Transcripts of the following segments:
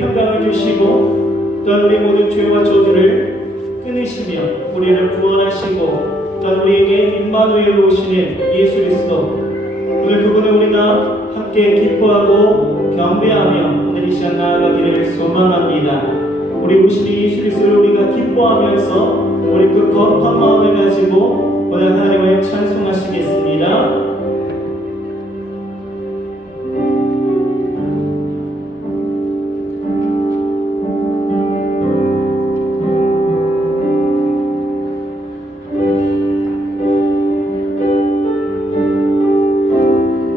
평강을 주시고 또한 우리 모든 죄와 저주를 끊으시며 우리를 구원하시고 또한 우리에게 임마누엘로 오시는 예수 그리스도, 오늘 그분을 우리가 함께 기뻐하고 경배하며 오늘 이 시간 나아가기를 소망합니다. 우리 오신 예수 그리스도를 우리가 기뻐하면서 우리 그 거룩한 마음을 가지고 오늘 하나님을 찬송하시겠습니다.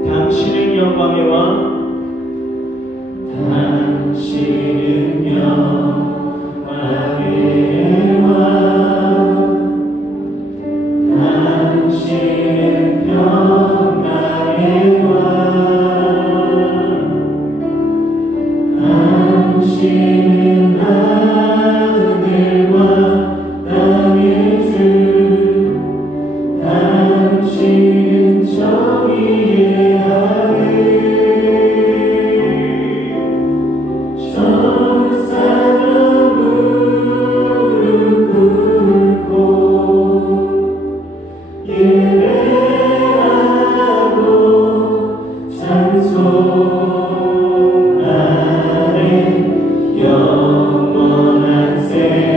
당신은 영광의 왕, 당신은 영광의 왕, 당신은 평강의 왕, 당신은 하늘과 땅의 주, 당신은 정의의 하늘, 천사가 무릎 꿇고 예배하고 찬송하네. 영원한 생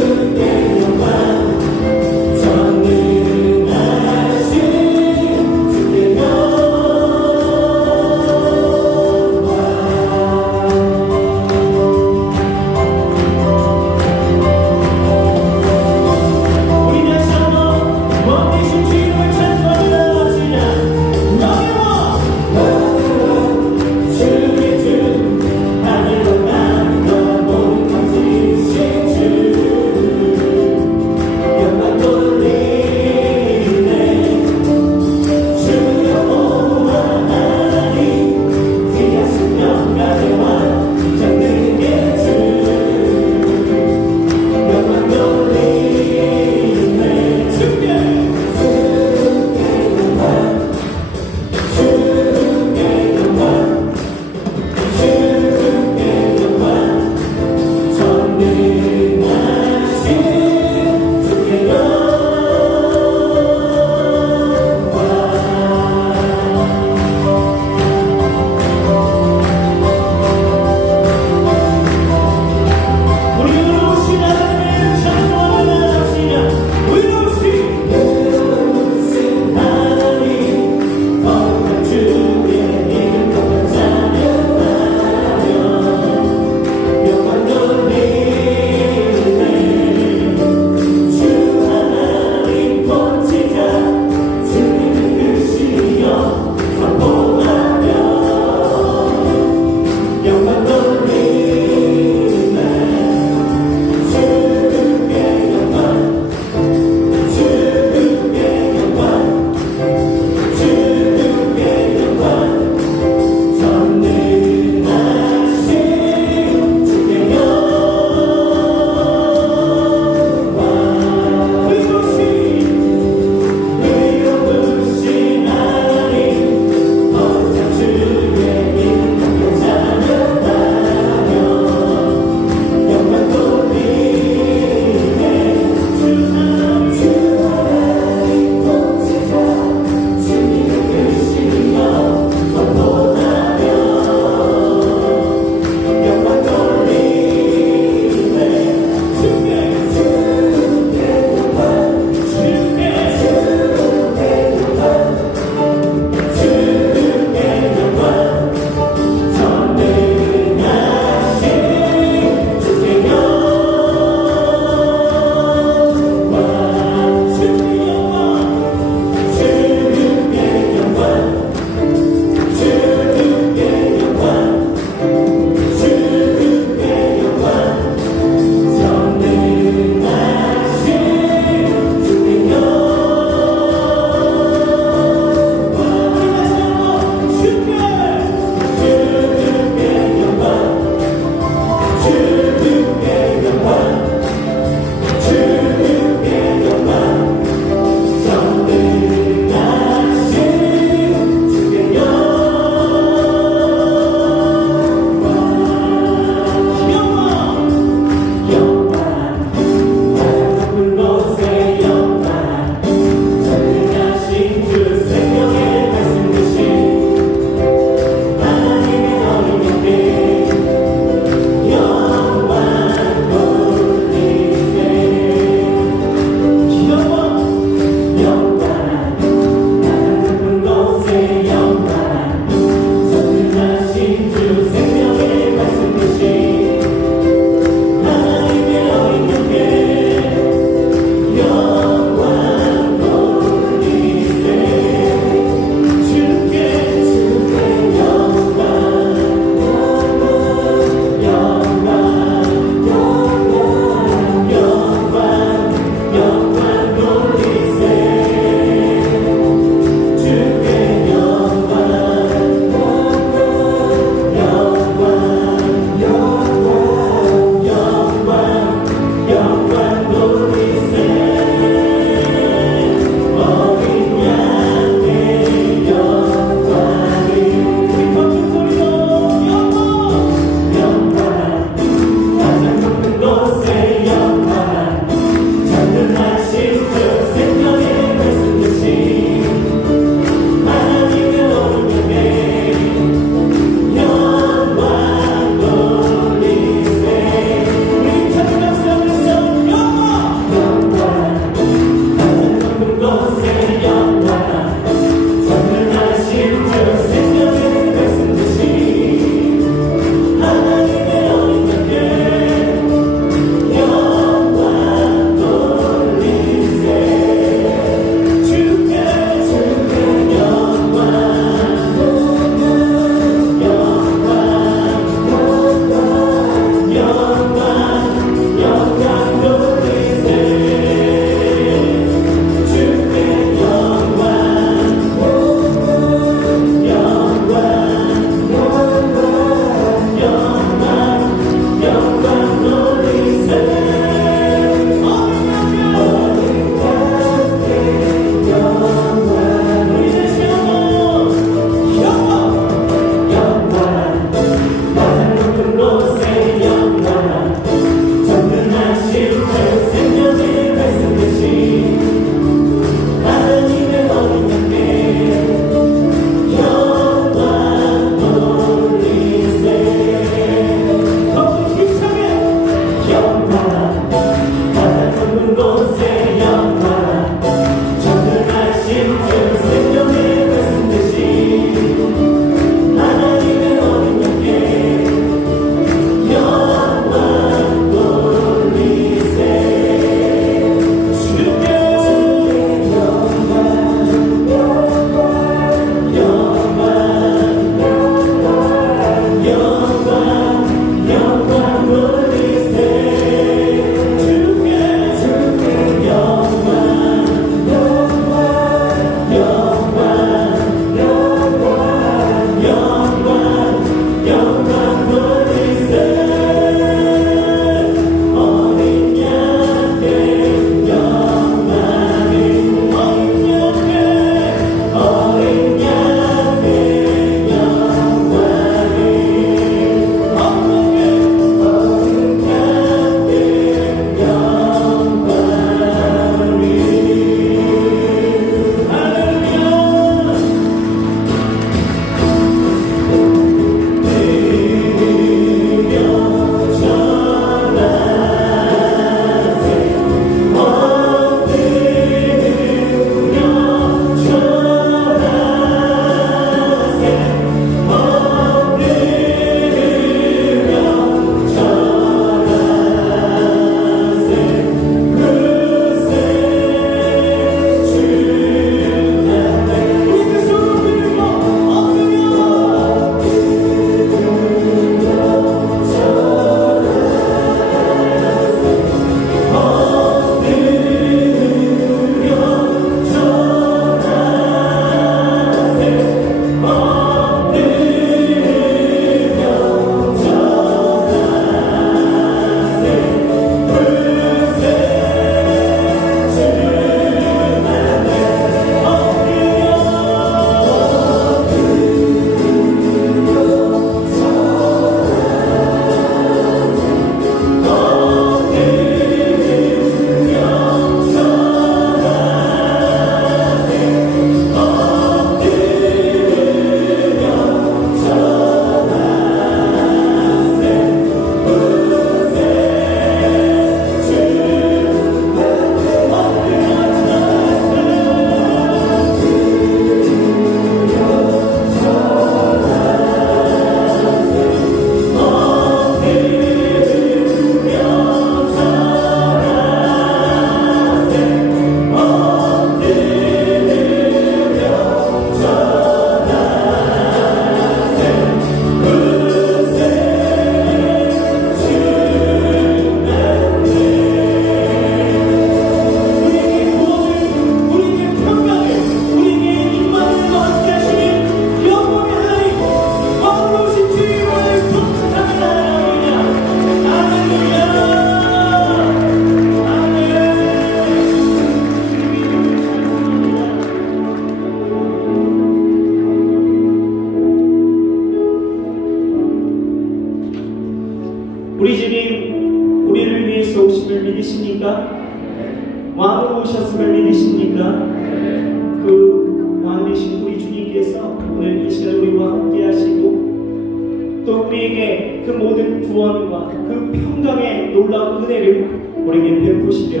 그 모든 구원과 그 평강의 놀라운 은혜를 우리에게 베푸시려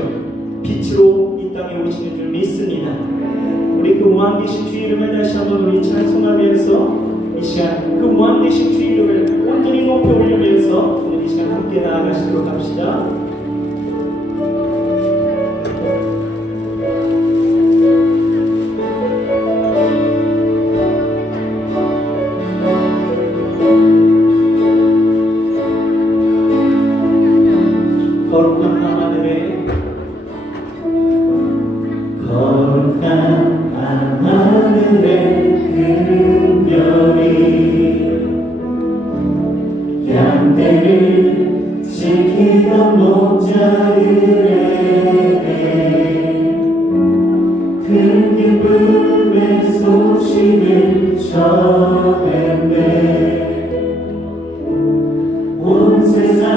빛으로 이 땅에 오시는 줄 믿습니다. 우리 그 무한되신 주 이름을 다시 한번 우리 찬송하면서 이 시간 그 무한되신 주 이름을 온전히 높여 올리면서 오늘 이 시간 함께 나아가시도록 합시다. 거룩한 밤하늘에 거룩한 밤하늘에 그 별이 양떼를 지키던 목자들에게 큰 기쁨의 소식을 전했네. 온 세상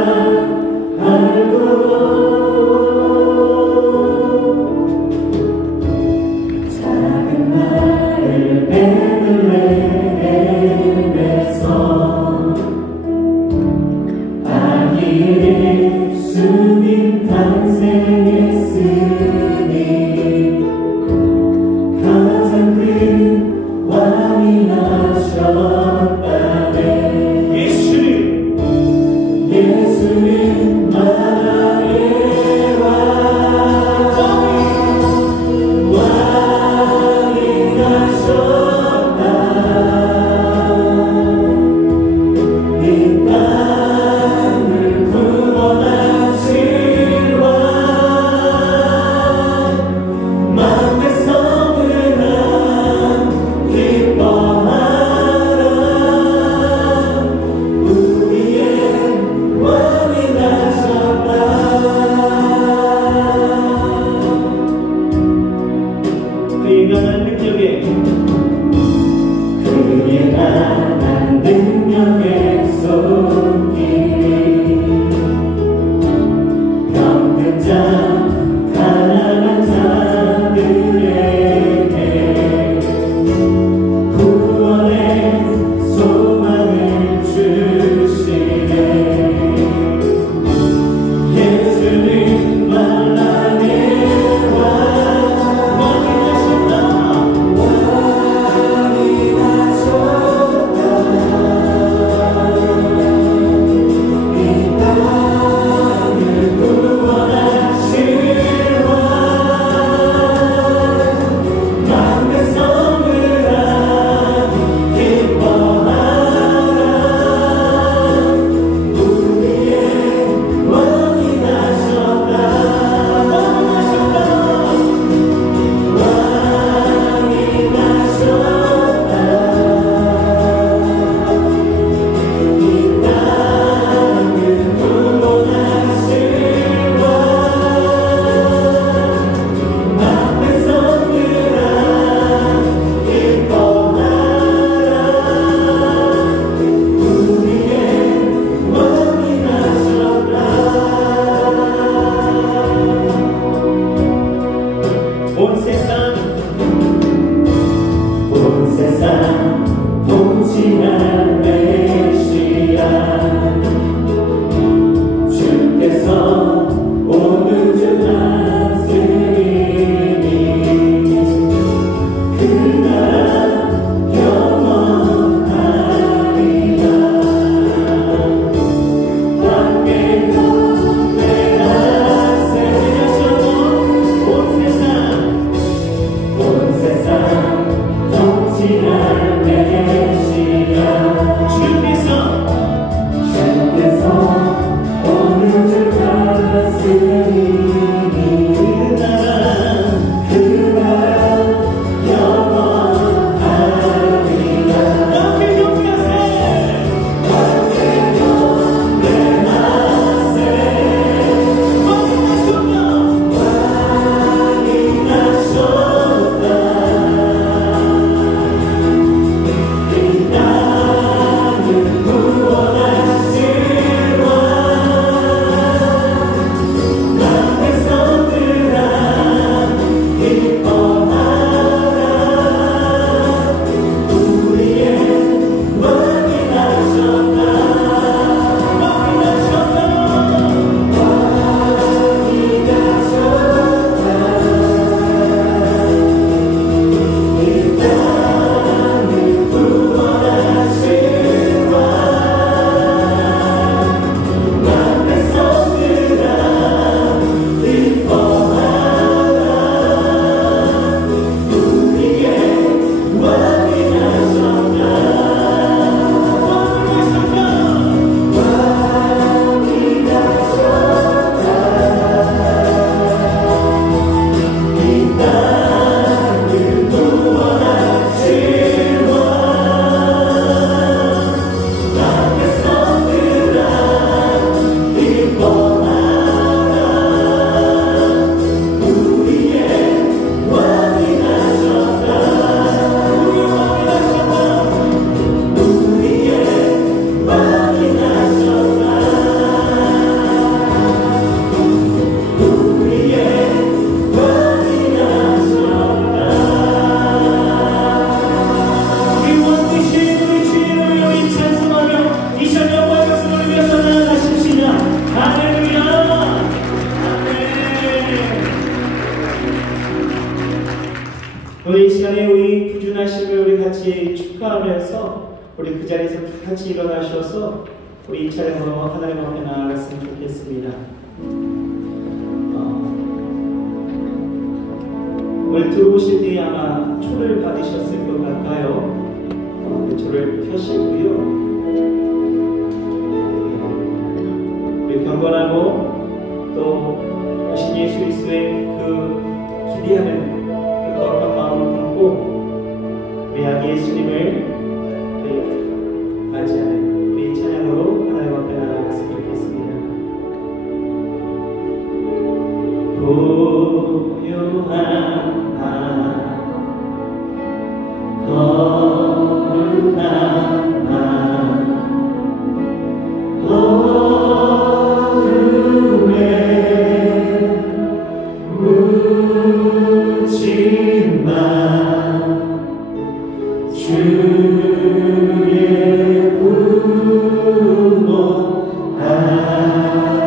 작은 나를 베들레헴에서 아기 예수님 탄생했으니 가장 큰 왕이 나셨다네. 예수님 나라의 왕이 나셨다. 이 땅을 구원하신 왕 만대 성을한 기뻐하라. 우리의 왕이 나셨다. 그의 강한 능력의 손길이 병든 자 가난한 자들에게 구원의 소망을 주시네. 예수님 만나게 왕이 나셨다. 왕이 나셨다. 이 땅을 구원하신 왕 만대 성을한 기뻐하라. 우리의 왕이 나셨다. 왕이 나셨다. 이 땅을 구원하신 왕 만대 성을한 기뻐하라. 우리의 왕이 나셨다. 온 세상 통치할 메시아 주께서 온 우주 다스리니 그 나라 영원하리라. 함께 노래하세. 온 세상 통치할 메시아 주께서 온 우주 다스리니 그 나라 영원하리라. 오늘 이 시간에 우리 구준하심을 우리 같이 축하하면서 우리 그 자리에서 같이 일어나셔서 우리 이 차례로 하나님 앞에 나아갔으면 좋겠습니다. 오늘 들어오실 때 아마 초를 받으셨을 것 같아요. 초를 펴시고요. 우리 경건하고 또 오신 예수 그리스도의 그 기대하는 그 거룩한 마음을 품고 우리 아기 예수님을 맞이하는 우리 찬양으로 하나님 앞에 나아갔으면 좋겠습니다. 고요한 거룩한 밤 어둠에 묻힌 밤 주의 부모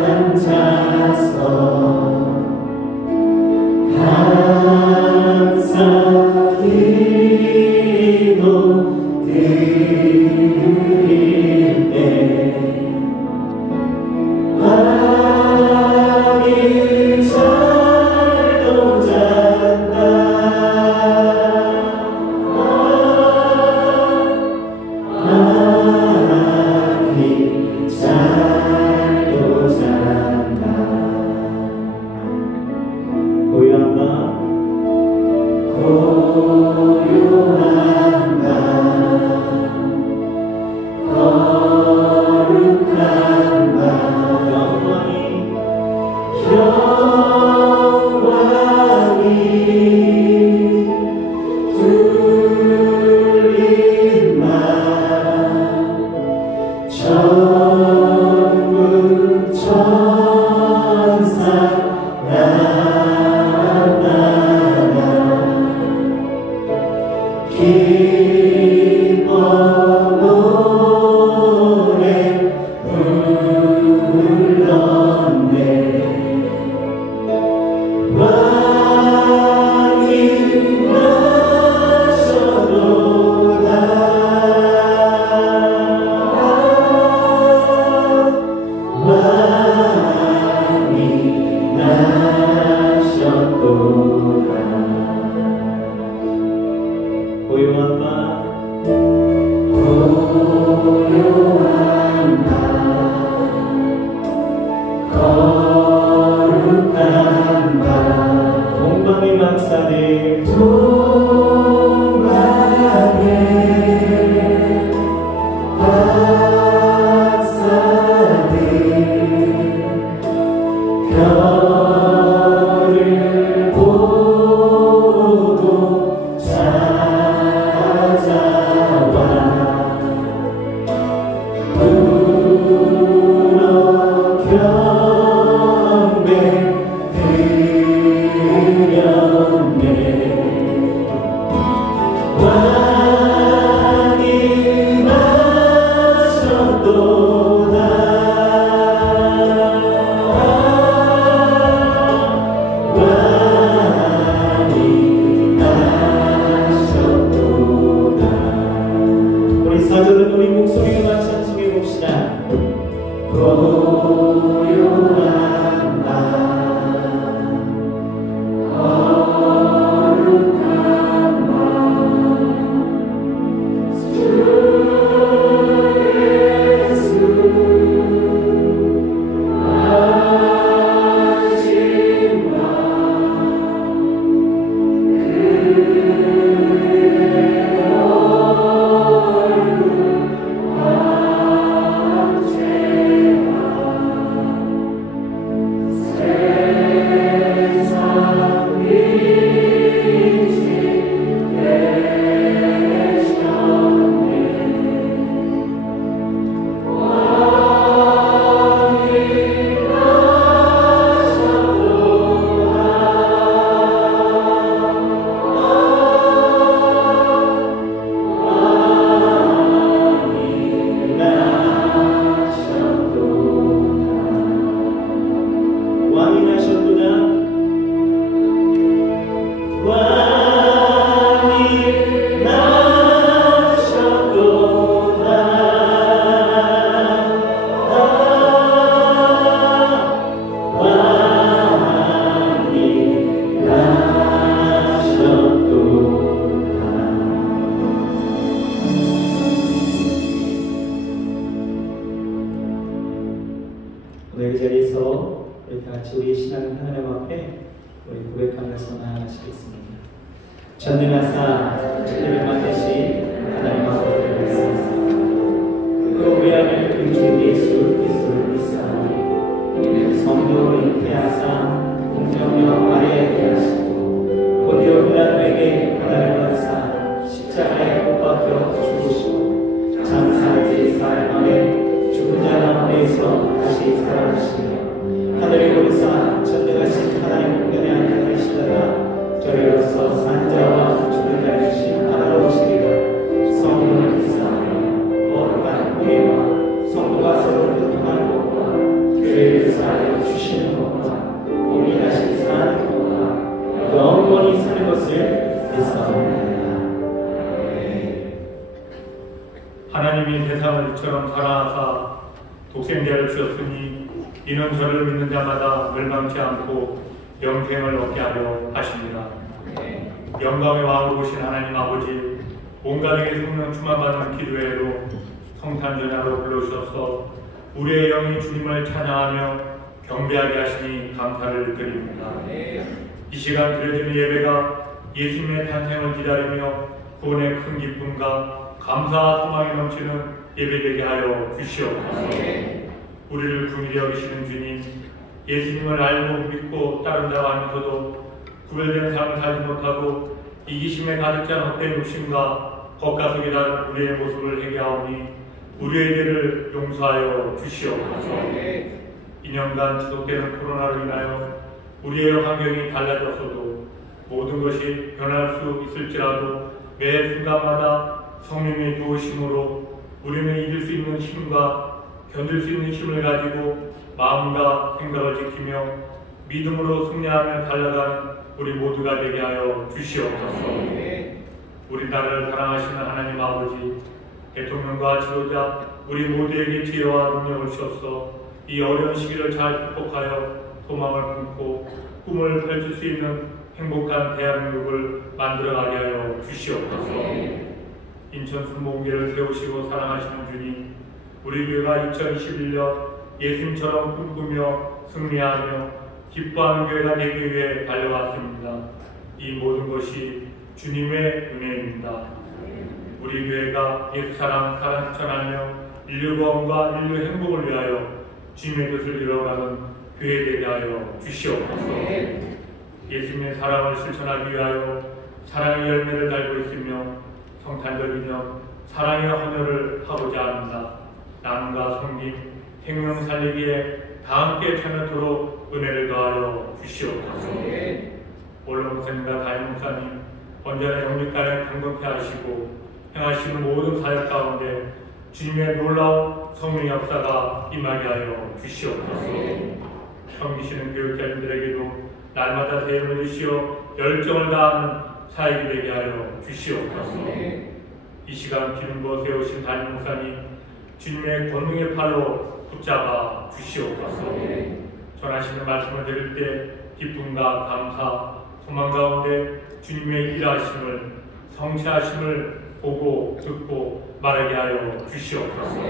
앉아서 감사기도 드릴 때 아기 잘도 잔다 아기 잘도 잔다 고요한 밤 고요한 밤 거룩한 밤 영광이 둘린 밤 천국 천사 기뻐 노래 불렀네 왕이 나셔도다 왕이 나셔도다 고요한 밤 고요한 밤 거룩한 밤 동방의 박사들 동방의 박사들 별을 보고 찾아와 불어 경배 드렸네 왕이 나셨도다 왕이 나셨도다 우리 사절은 우리 목소리를 같이 찬송해 봅시다. 고요한 밤 거룩한 밤 주 예수 하신 밤 그의 얼굴 하시겠습니다. 전능하사 천지를 만드신 하나님 아버지를 말씀하사 그 외아들 그 주 예수 그리스도를 믿사오니 성령으로 잉태하사 공정녀 마리아에게 하시고 곧이어 빌라도에게 고난을 받으사 십자가에 못 박혀 죽으시고 장사지 사흘만에 죽은 자 가운데에서 다시 살아나시며 하늘에 오르사 전능하신 하나님 우편에 앉아 계시다가 저희로서 산자와 죽은 자를 주신 하나로 오시리라. 성령을 믿사오니 거룩한 공예와 성도가 서로 교통하는 것과 죄를 사하여 주시는 것과 몸이 다시 사는 것과 영원히 사는 것을 믿사옵나이다. 하나님이 세상을 이처럼 사랑하사 독생자를 주셨으니 이는 저를 믿는 자마다 멸망치 않고 영생을 얻게 하려 하십니다. 영광의 왕으로 오신 하나님 아버지, 온 가족의 성령 충만받는 기도회로 성탄전야로 불러주셔서 우리의 영이 주님을 찬양하며 경배하게 하시니 감사를 드립니다. 이 시간 드려지는 예배가 예수님의 탄생을 기다리며 구원의 큰 기쁨과 감사와 소망이 넘치는 예배되게 하여 주시옵소서. 우리를 긍휼히 여기시는 주님, 예수님을 알고 믿고 따른다고 하면서도 구별된 삶을 살지 못하고 이기심에 가득 찬 헛된 욕심과 겉과 속이 다른 우리의 모습을 회개하오니 우리의 죄를 용서하여 주시옵소서. 2년간 지속되는 코로나로 인하여 우리의 환경이 달라졌어도 모든 것이 변할 수 있을지라도 매 순간마다 성령의 도우심으로 우리는 이길 수 있는 힘과 견딜 수 있는 힘을 가지고 마음과 생각을 지키며 믿음으로 승리하며 달려가는 우리 모두가 되게 하여 주시옵소서. 우리 나라를 사랑하시는 하나님 아버지, 대통령과 지도자 우리 모두에게 지혜와 능력을 주셔서 이 어려운 시기를 잘 극복하여 소망을 품고 꿈을 펼칠 수 있는 행복한 대한민국을 만들어가게 하여 주시옵소서. 인천 순복음교회를 세우시고 사랑하시는 주님, 우리 교회가 2021년 예수님처럼 꿈꾸며 승리하며 기뻐하는 교회가 되기 위해 달려왔습니다. 이 모든 것이 주님의 은혜입니다. 우리 교회가 예수 사랑 실천하며 인류 구원과 인류 행복을 위하여 주님의 뜻을 이뤄가는 교회 되게 하여 주시옵소서. 예수님의 사랑을 실천하기 위하여 사랑의 열매를 달고 있으며 성탄절 기념 사랑의 헌혈을 하고자 합니다. 남과 섬김, 생명 살리기에 다 함께 참여토록 은혜를 더하여 주시옵소서. 원로 목사님과 담임 목사님 언제나 영육간에 강건케 하시고 행하시는 모든 사역 가운데 주님의 놀라운 성령 역사가 임하게 하여 주시옵소서. 섬기시는 교육자님들에게도 날마다 세움을 주시어 열정을 다하는 사역이 되게 하여 주시옵소서. 이 시간 기름 부어 세우신 담임 목사님 주님의 권능의 팔로 붙잡아 주시옵소서. 전하시는 말씀을 들을 때 기쁨과 감사, 소망 가운데 주님의 일하심을, 성취하심을 보고 듣고 말하게 하여 주시옵소서.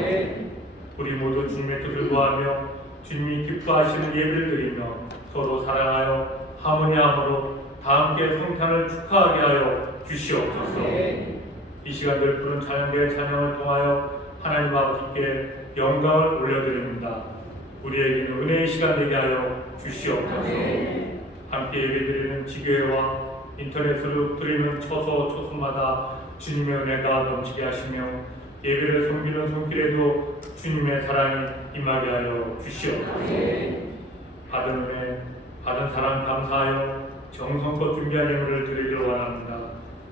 우리 모두 주님의 뜻을 구하며 주님이 기뻐하시는 예배를 드리며 서로 사랑하여 하모니함으로 다 함께 성탄을 축하하게 하여 주시옵소서. 이 시간들 부른 찬양대의 찬양을 통하여 하나님 아버지께 영광을 올려드립니다. 우리에게는 은혜의 시간 되게 하여 주시옵소서. 함께 예배드리는 지교회와 인터넷으로 드리는 처소마다 주님의 은혜가 넘치게 하시며 예배를 섬기는 손길에도 주님의 사랑이 임하게 하여 주시옵소서. 받은 은혜, 받은 사랑 감사하여 정성껏 준비한 예물을 드리기를 원합니다.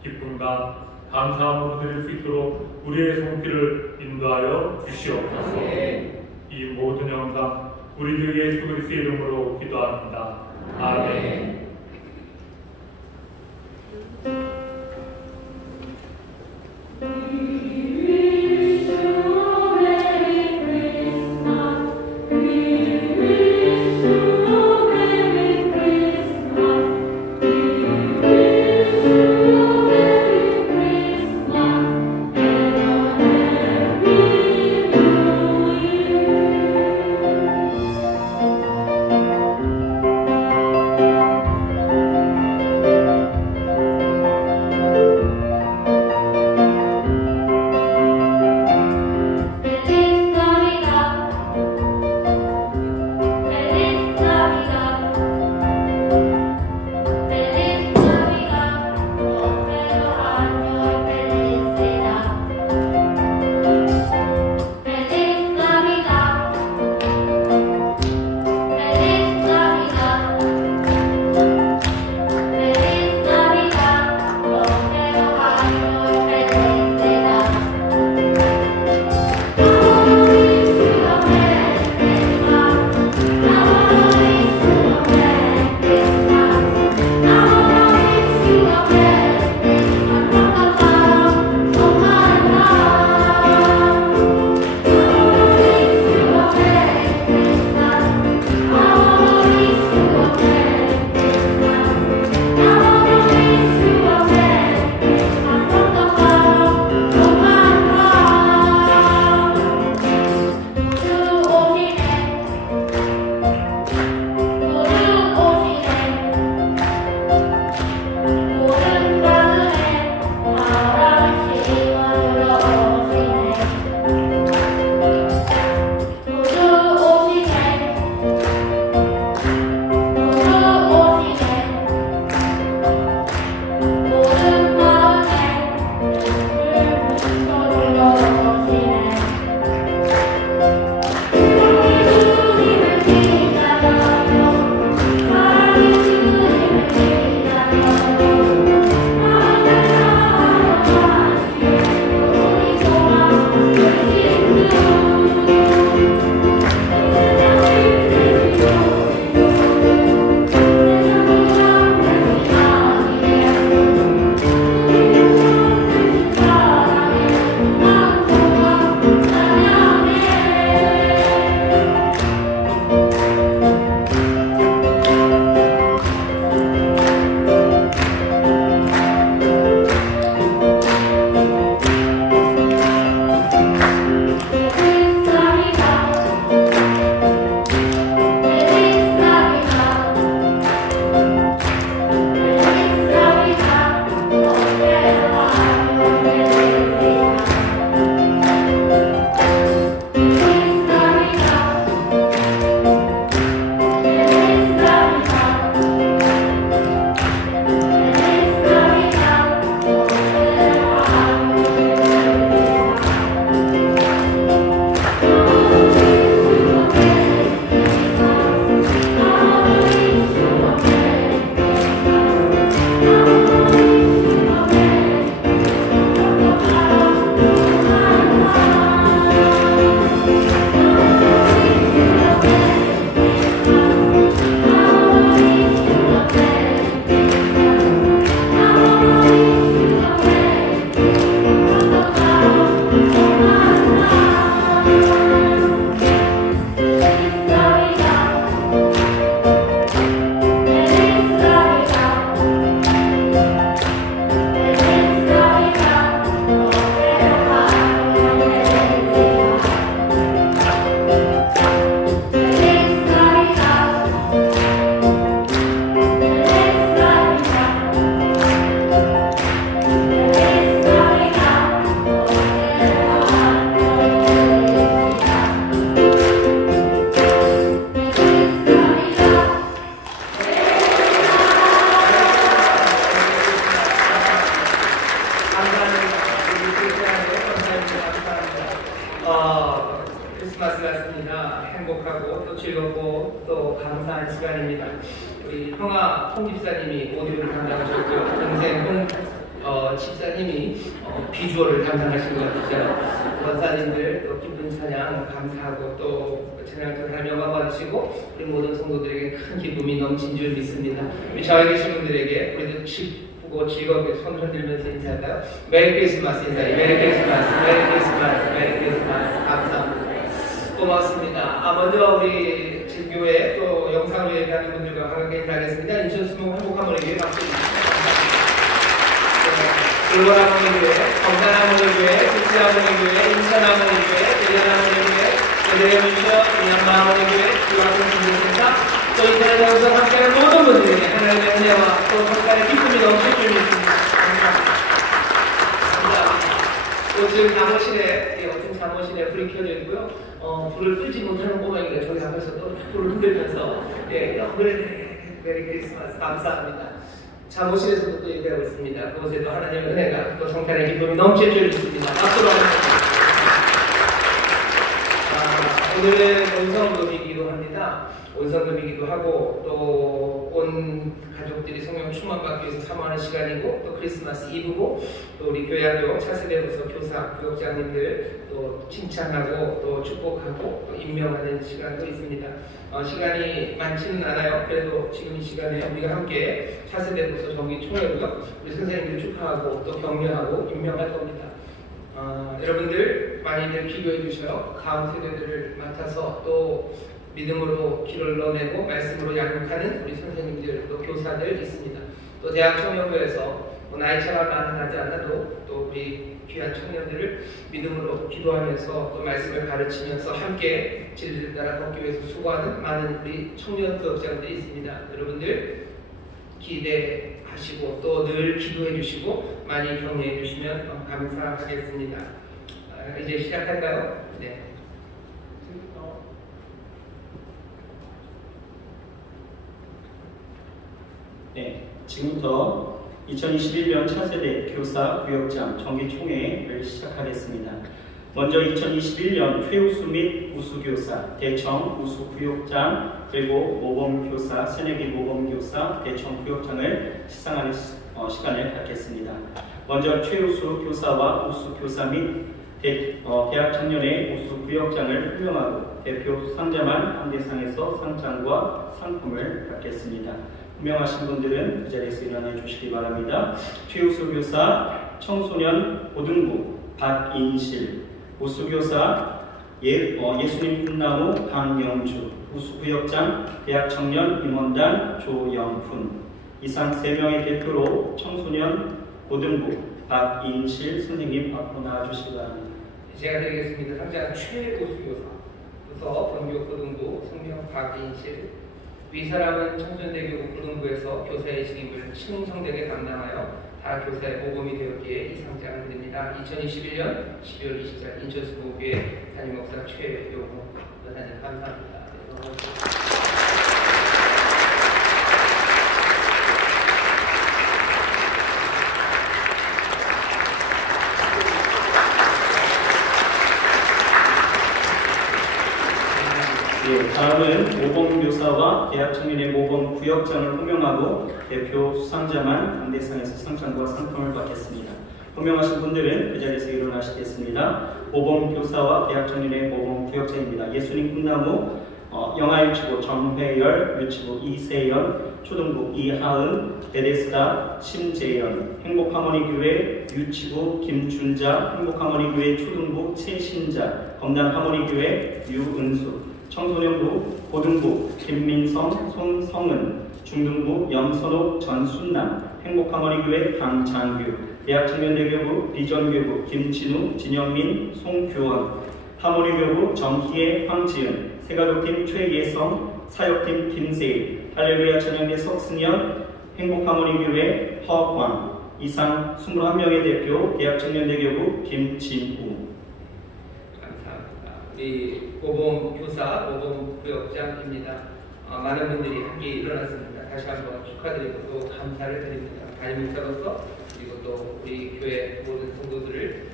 기쁨과 감사함으로 드릴 수 있도록 우리의 손길을 인도하여 주시옵소서. 이 모든 영광 우리 주 예수 그리스도의 이름으로 기도합니다. 아멘. 즐겁고 또 감사한 시간입니다. 우리 형아 홍 집사님이 오디오를 담당하셨고요. 동생 홍 집사님이 비주얼을 담당하신 것 같으죠. 원사님들 또 기쁜 찬양 감사하고 또 찬양을 하나님 영광 받으시고 우리 모든 성도들에게 큰 기쁨이 넘친 줄 믿습니다. 우리 좌에 계신 분들에게 우리도 기쁘고 즐겁게 손 흔들면서 인사할까요? 메리 크리스마스 인사해. 메리 크리스마스, 메리 크리스마스, 메리 크리스마스. 감사합니다. 고맙습니다. 먼저 우리 교회 또 영상으로 예배하는 분들과 함께 인사하겠습니다. 인천 수목 행복한문의교회 박수입니다. 글로라문의교회, 건단한문의교회, 국지한문의교회, 인천한문의교회, 대전한문의교회, 대전문의교, 인양마한문의교회, 주한문의교회입니다. 또 인터넷 방송 함께하는 모든 분들에게 하나님의 은혜와 또 성탄의 기쁨이 넘칠 줄 믿습니다. 감사합니다. 또 지금 사무실에 어떤 사무실에 불이 켜져 있고요. 불을 끄지 못하는 꼬마이가 저기 앞에서 또 불을 흔들면서 그래 메리 크리스마스 감사합니다. 사무실에서도 또 예배하고 있습니다. 그곳에도 하나님의 은혜가 또 성탄의 기쁨이 넘칠 줄 믿습니다. 박수로 오늘은 온성금이기도 합니다. 온성금이기도 하고 또 온 가족들이 성령 충만받기 위해서 사모하는 시간이고 또 크리스마스 이브고 또 우리 교회학교 차세대로서 교사, 교역장님들 또 칭찬하고 또 축복하고 또 임명하는 시간도 있습니다. 시간이 많지는 않아요. 그래도 지금 이 시간에 우리가 함께 차세대로서 정기 총회고요. 우리 선생님들 축하하고 또 격려하고 임명할 겁니다. 여러분들 많이들 기도해 주셔요. 다음 세대들을 맡아서 또 믿음으로 길을 넣어내고 말씀으로 양육하는 우리 선생님들 또 교사들 있습니다. 또 대학 청년부에서 나이 차가 많이 않아도 또 우리 귀한 청년들을 믿음으로 기도하면서 또 말씀을 가르치면서 함께 진리를 따라 걷기 위해서 수고하는 많은 우리 청년 교역장들이 있습니다. 여러분들 기대하시고 또 늘 기도해 주시고 많이 격려해 주시면 감사하겠습니다. 이제 시작할까요? 네. 네, 지금부터 2021년 차세대 교사 교역장 정기총회를 시작하겠습니다. 먼저 2021년 최우수 및 우수교사, 대청 우수구역장, 그리고 모범교사, 새내기 모범교사, 대청 구역장을 시상하는 시간을 갖겠습니다. 먼저 최우수 교사와 우수교사 및 대학 청년의 우수구역장을 임명하고 대표 수상자만 항대상에서 상장과 상품을 받겠습니다. 임명하신 분들은 그 자리에서 일어나 주시기 바랍니다. 최우수 교사 청소년 고등부 박인실, 우수교사 예수님 꿈나무 강영주, 우수구역장 대학청년 임원단 조영훈. 이상 3명의 대표로 청소년 고등부 박인실 선생님 앞으로 나와주시기 바랍니다. 제가 드리겠습니다. 상장 최우수교사 부서 본교고등부 성명 박인실. 위 사람은 청소년대교육 고등부에서 교사의 직임을 충성되게 감당하여 다 교사의 모범이 되었기에 이 상장을 드립니다. 2021년 12월 24일 인천수목교회 담임목사 최용호 여사님 감사합니다. 다음은 모범교사와 대학청년의 모범구역장을 호명하고 대표 수상자만 강대상에서 상장과 상품을 받겠습니다. 호명하신 분들은 그 자리에서 일어나시겠습니다. 모범교사와 대학청년의 모범구역장입니다. 예수님 꿈나무 영아유치부 정회열, 유치부 이세연, 초등부 이하은, 베데스다 심재연, 행복하모니교회 유치부 김준자, 행복하모니교회 초등부 최신자, 검단하모니교회 유은수, 청소년부 고등부 김민성, 손성은, 중등부 염선옥 전순남, 행복하모니교회 강장규, 대학청년대교부 비전교부 김진우, 진영민, 송규원, 하모니교부 정희애, 황지은, 세가족팀 최예성, 사역팀 김세일, 할렐루야 전형대 석승현, 행복하모니교회 허광. 이상 21명의 대표 대학청년대교부 김진우. 우리 모범교사, 모범구역장입니다. 많은 분들이 함께 일어났습니다. 다시 한번 축하드리고 또 감사를 드립니다. 담임목사로서 그리고 또 우리 교회 모든 성도들을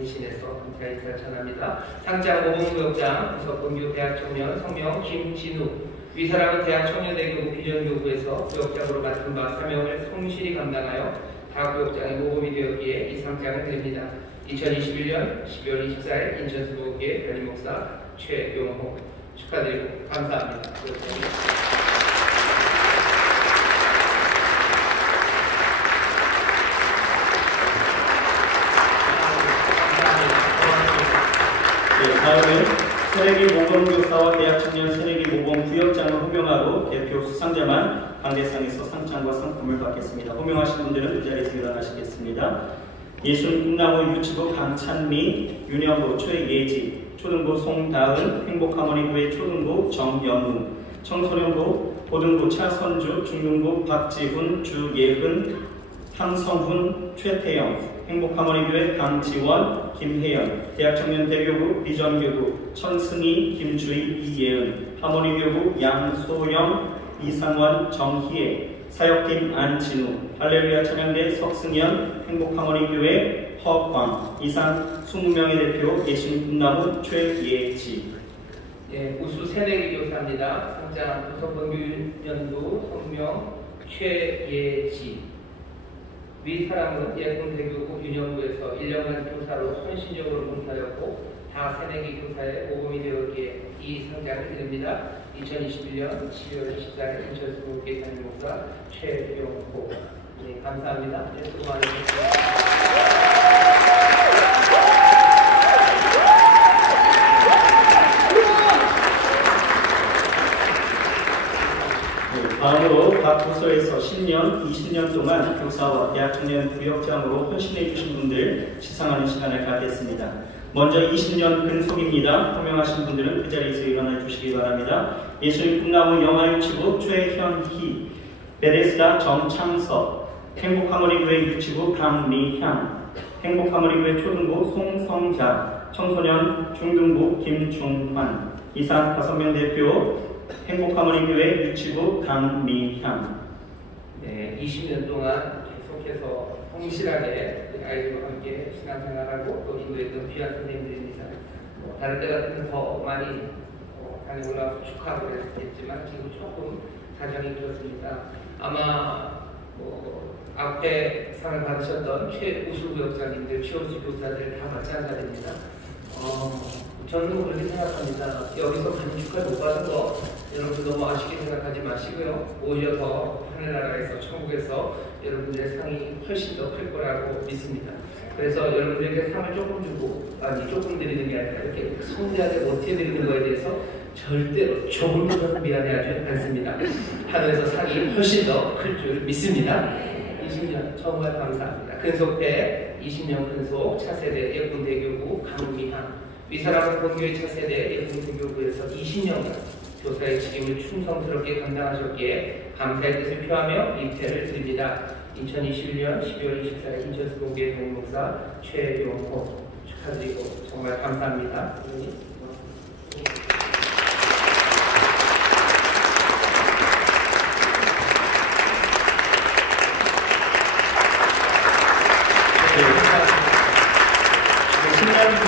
대신해서 감사 인사를 전합니다. 상장 모범구역장 부석본교 대학청년 성명 김진우, 위사람은 대학청년대교구 비전교구에서 구역장으로 맡은 바 사명을 성실히 감당하여 다구역장의 모범이 되었기에 이 상장을 드립니다. 2021년 12월 24일 인천수목교회 변임목사 최용호 축하드리고 감사합니다. 다음은 새내기 모범교사와 대학청년 새내기 모범구역장을 호명하고 대표 수상자만 강대상에서 상장과 상품을 받겠습니다. 호명하신 분들은 그 자리에서 일어나시겠습니다. 예순 꿈나무 유치부 강찬미, 윤영부 최예지, 초등부 송다은, 행복하모니교회 초등부 정연우, 청소년부 고등부 차선주, 중등부 박지훈, 주예은, 함성훈, 최태영, 행복하모니교회 강지원, 김혜연, 대학청년대교구 비전교구 천승희, 김주희, 이예은, 하모니교구 양소영, 이상원, 정희애, 사역팀 안진우, 할렐루야 찬양대 석승현, 행복하모니교회 허광, 이상 20명의 대표 예수님 꿈나무 최예지. 예, 우수 새내기 교사입니다. 상장 부석본교 연도 성명 최예지. 위 사람은 예fun대교구 윤영구에서 1년간 교사로 헌신적으로 봉사하였고 다 새내기 교사의 모범이 되었기에 이 상장을 드립니다. 2021년 12월 24일 인천수목교회 담임목사 최용호. 네, 감사합니다. 네, 수고 많으셨습니다. 다음으로 각 부서에서 10년, 20년 동안 교사와 대학청년 구역장으로 헌신해 주신 분들 시상하는 시간을 갖겠습니다. 먼저 20년 근속입니다. 호명하신 분들은 그 자리에서 일어나 주시기 바랍니다. 예수님 꿈나무 영아유치부 최현희, 베데스다 정창섭, 행복하모니교회 유치부 강미향, 행복하모니교회 초등부 송성자, 청소년 중등부 김중환. 이상 5명 대표 행복하모니교회 유치부 강미향. 네, 20년 동안 계속해서 성실하게 아이들과 함께 신앙생활하고 또 인도했던 귀한 선생님들입니다. 다른 때 같으면 더 많이 당에 올라와서 축하하고 그랬겠지만 지금 조금 사정이 그렇습니다. 아마 앞에 상을 받으셨던 최우수 구역장님들, 최우수 교사들 다 마찬가지입니다. 저는 그렇게 생각합니다. 여기서 가진 축하를 못 받은 거 여러분 너무 아쉽게 생각하지 마시고요. 오히려 더 하늘나라에서 천국에서 여러분들의 상이 훨씬 더 클 거라고 믿습니다. 그래서 여러분들에게 상을 조금 주고 조금 드리는 게 아니라 이렇게 성대하게 어떻게 드리는 거에 대해서 절대로 조금도 미안해하지 않습니다. 하늘에서 상이 훨씬 더 클 줄 믿습니다. 20년 정말 감사합니다. 근속대 20년 근속 차세대 예fun대교구 강미향, 위사람은 본교회 차세대 예fun대교구에서 20년간 교사의 책임을 충성스럽게 감당하셨기에 감사의 뜻을 표하며 립태를 드립니다. 2021년 12월 24일 인천수목교회 담임목사 최용호 축하드리고 정말 감사합니다.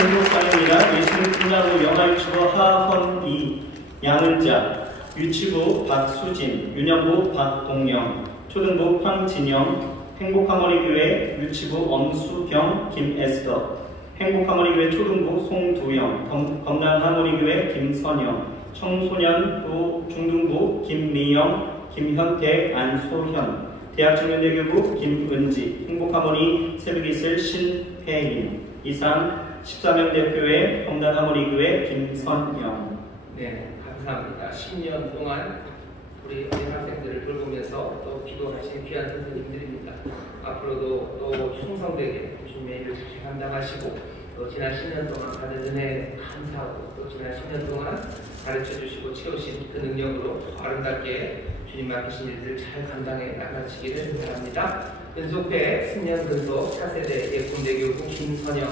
등록상입니다. 예수님 꿈나무 영아유치부 하헌이, 양은자, 유치부 박수진, 윤영부 박동영, 초등부 황진영, 행복하모니교회 유치부 엄수경 김에스더, 행복하모니교회 초등부 송두영, 검남하모니교회 김선영, 청소년부 중등부 김미영, 김현태 안소현, 대학청년대교구 김은지, 행복하모니 새벽이슬 신혜인. 이상 14명 대표의 검단하모니교회 김선영. 네, 감사합니다. 10년 동안 우리 학생들을 돌보면서 또 기도하신 귀한 선생님들입니다. 앞으로도 또 충성되게 주님의 일을 잘 감당하시고 또 지난 10년 동안 받은 은혜 감사하고 또 지난 10년 동안 가르쳐주시고 채우신 그 능력으로 아름답게 주님 맡기신 일들 잘 감당해 나가시기를 바랍니다. 근속회 10년 근속 차세대 예fun대교구 김선영,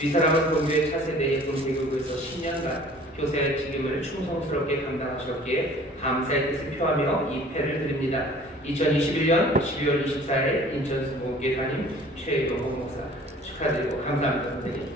위사람은 본교회 차세대 예fun대교구에서 10년간 교사의 책임을 충성스럽게 감당하셨기에 감사의 뜻을 표하며 이 패를 드립니다. 2021년 12월 24일 인천수목교회 담임 최용호 목사 축하드리고 감사합니다. 선생님.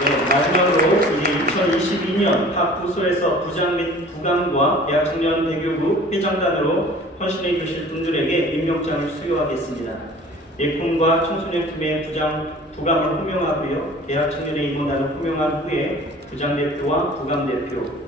네, 마지막으로 이제 2022년 각 부서에서 부장 및 부감과 대학청년대교부 회장단으로 헌신해 주실 분들에게 임명장을 수여하겠습니다. 예품과 청소년팀의 부장, 부감을 호명하고요. 대학청년의 임원단을 호명한 후에 부장대표와 부감대표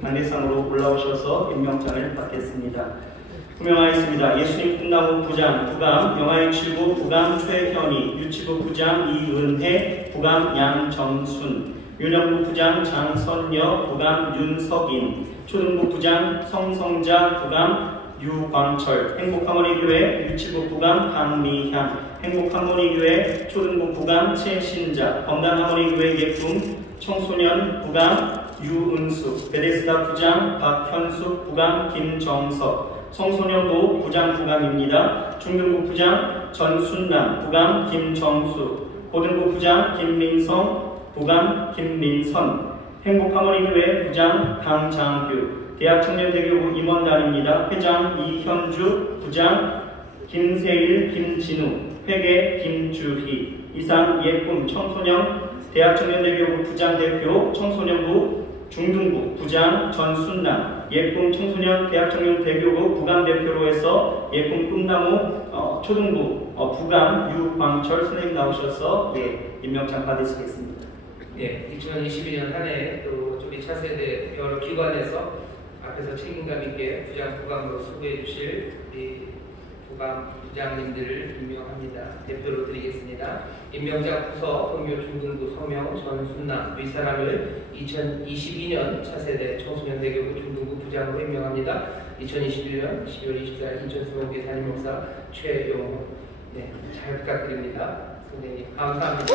당대상으로 올라오셔서 임명장을 받겠습니다. 호명하겠습니다. 예수님 꿈나무 부장, 부감 영화의7부 부감 최현희, 유치부 부장 이은혜, 부감 양정순, 윤영부 부장 장선여, 부감 윤석인, 초등부 부장 성성자, 부감 유광철, 행복하모니교회 유치부 부감 강미향, 행복하모니교회 초등부 부감 최신자, 건강하모니교회 예쁨 청소년 부감 유은수, 베데스다 부장 박현숙, 부감 김정석, 청소년부 부장 부감입니다. 중등부 부장 전순남, 부감 김정수, 고등부 부장 김민성, 부감 김민선, 행복하모니교회 부장 강장규, 대학청년대교부 임원단입니다. 회장 이현주, 부장 김세일, 김진우, 회계 김주희. 이상 예쁨 청소년 대학청년대교부 부장대표, 청소년부 중등부 부장 전순남, 예쁨 청소년 대학청년대교부 부감대표로 해서 예쁨 꿈나무 초등부 부감 유광철 선생님 나오셔서 임명장 받으시겠습니다. 네, 2022년 한 해 또 우리 차세대 여러 기관에서 앞에서 책임감 있게 부장 부감으로 수고해 주실 우리 부감 부장님들을 임명합니다. 대표로 드리겠습니다. 임명장 부서 흥묘 중등부 서명 전순남 윗사람을 2022년 차세대 청소년대교부 중등부 부장으로 임명합니다. 2021년 12월 24일 인천수목교회 담임목사 최용호. 네, 잘 부탁드립니다. 선생님 감사합니다.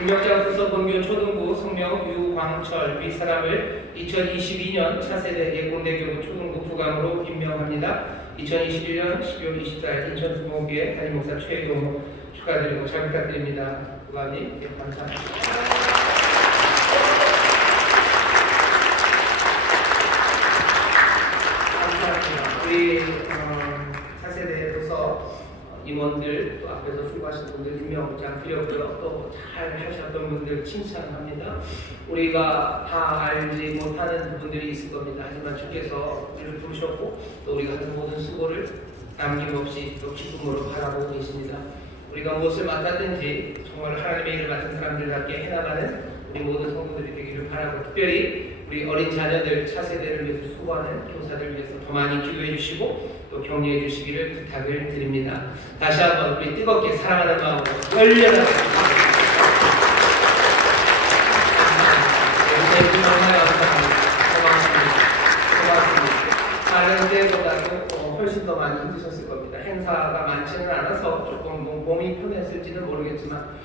임명장 부서 본교 초등부 성명 유광철 윗사람을 2022년 차세대 예공대교부 초등부 부감으로 임명합니다. 2021년 12월 24일 인천수목교회 담임목사 최용호 축하드리고 잘 부탁드립니다. 부감님, 네, 감사합니다. 감사합니다. 우리 차세대로서 임원들 또 앞에서 수고하신 분들 임명장 드렸고요. 또 잘 하셨던 분들 칭찬합니다. 우리가 다 알지 못하는 부분들이 있을 겁니다. 하지만 주께서 우리를 부르셨고 또 우리가 하는 모든 수고를 남김없이 또 기쁨으로 바라보고 계십니다. 우리가 무엇을 맡았든지 정말 하나님의 일을 맡은 사람들답게 해나가는 우리 모든 성도들이 되기를 바라고, 특별히 우리 어린 자녀들 차세대를 위해서 수고하는 교사들 위해서 더 많이 기도해 주시고 또 격려해 주시기를 부탁을 드립니다. 다시 한번 우리 뜨겁게 사랑하는 마음으로 열렬하게 고맙습니다. 다른 때보다도 훨씬 더 많이 힘드셨을 겁니다. 행사가 많지는 않아서 조금 몸이 편했을지는 모르겠지만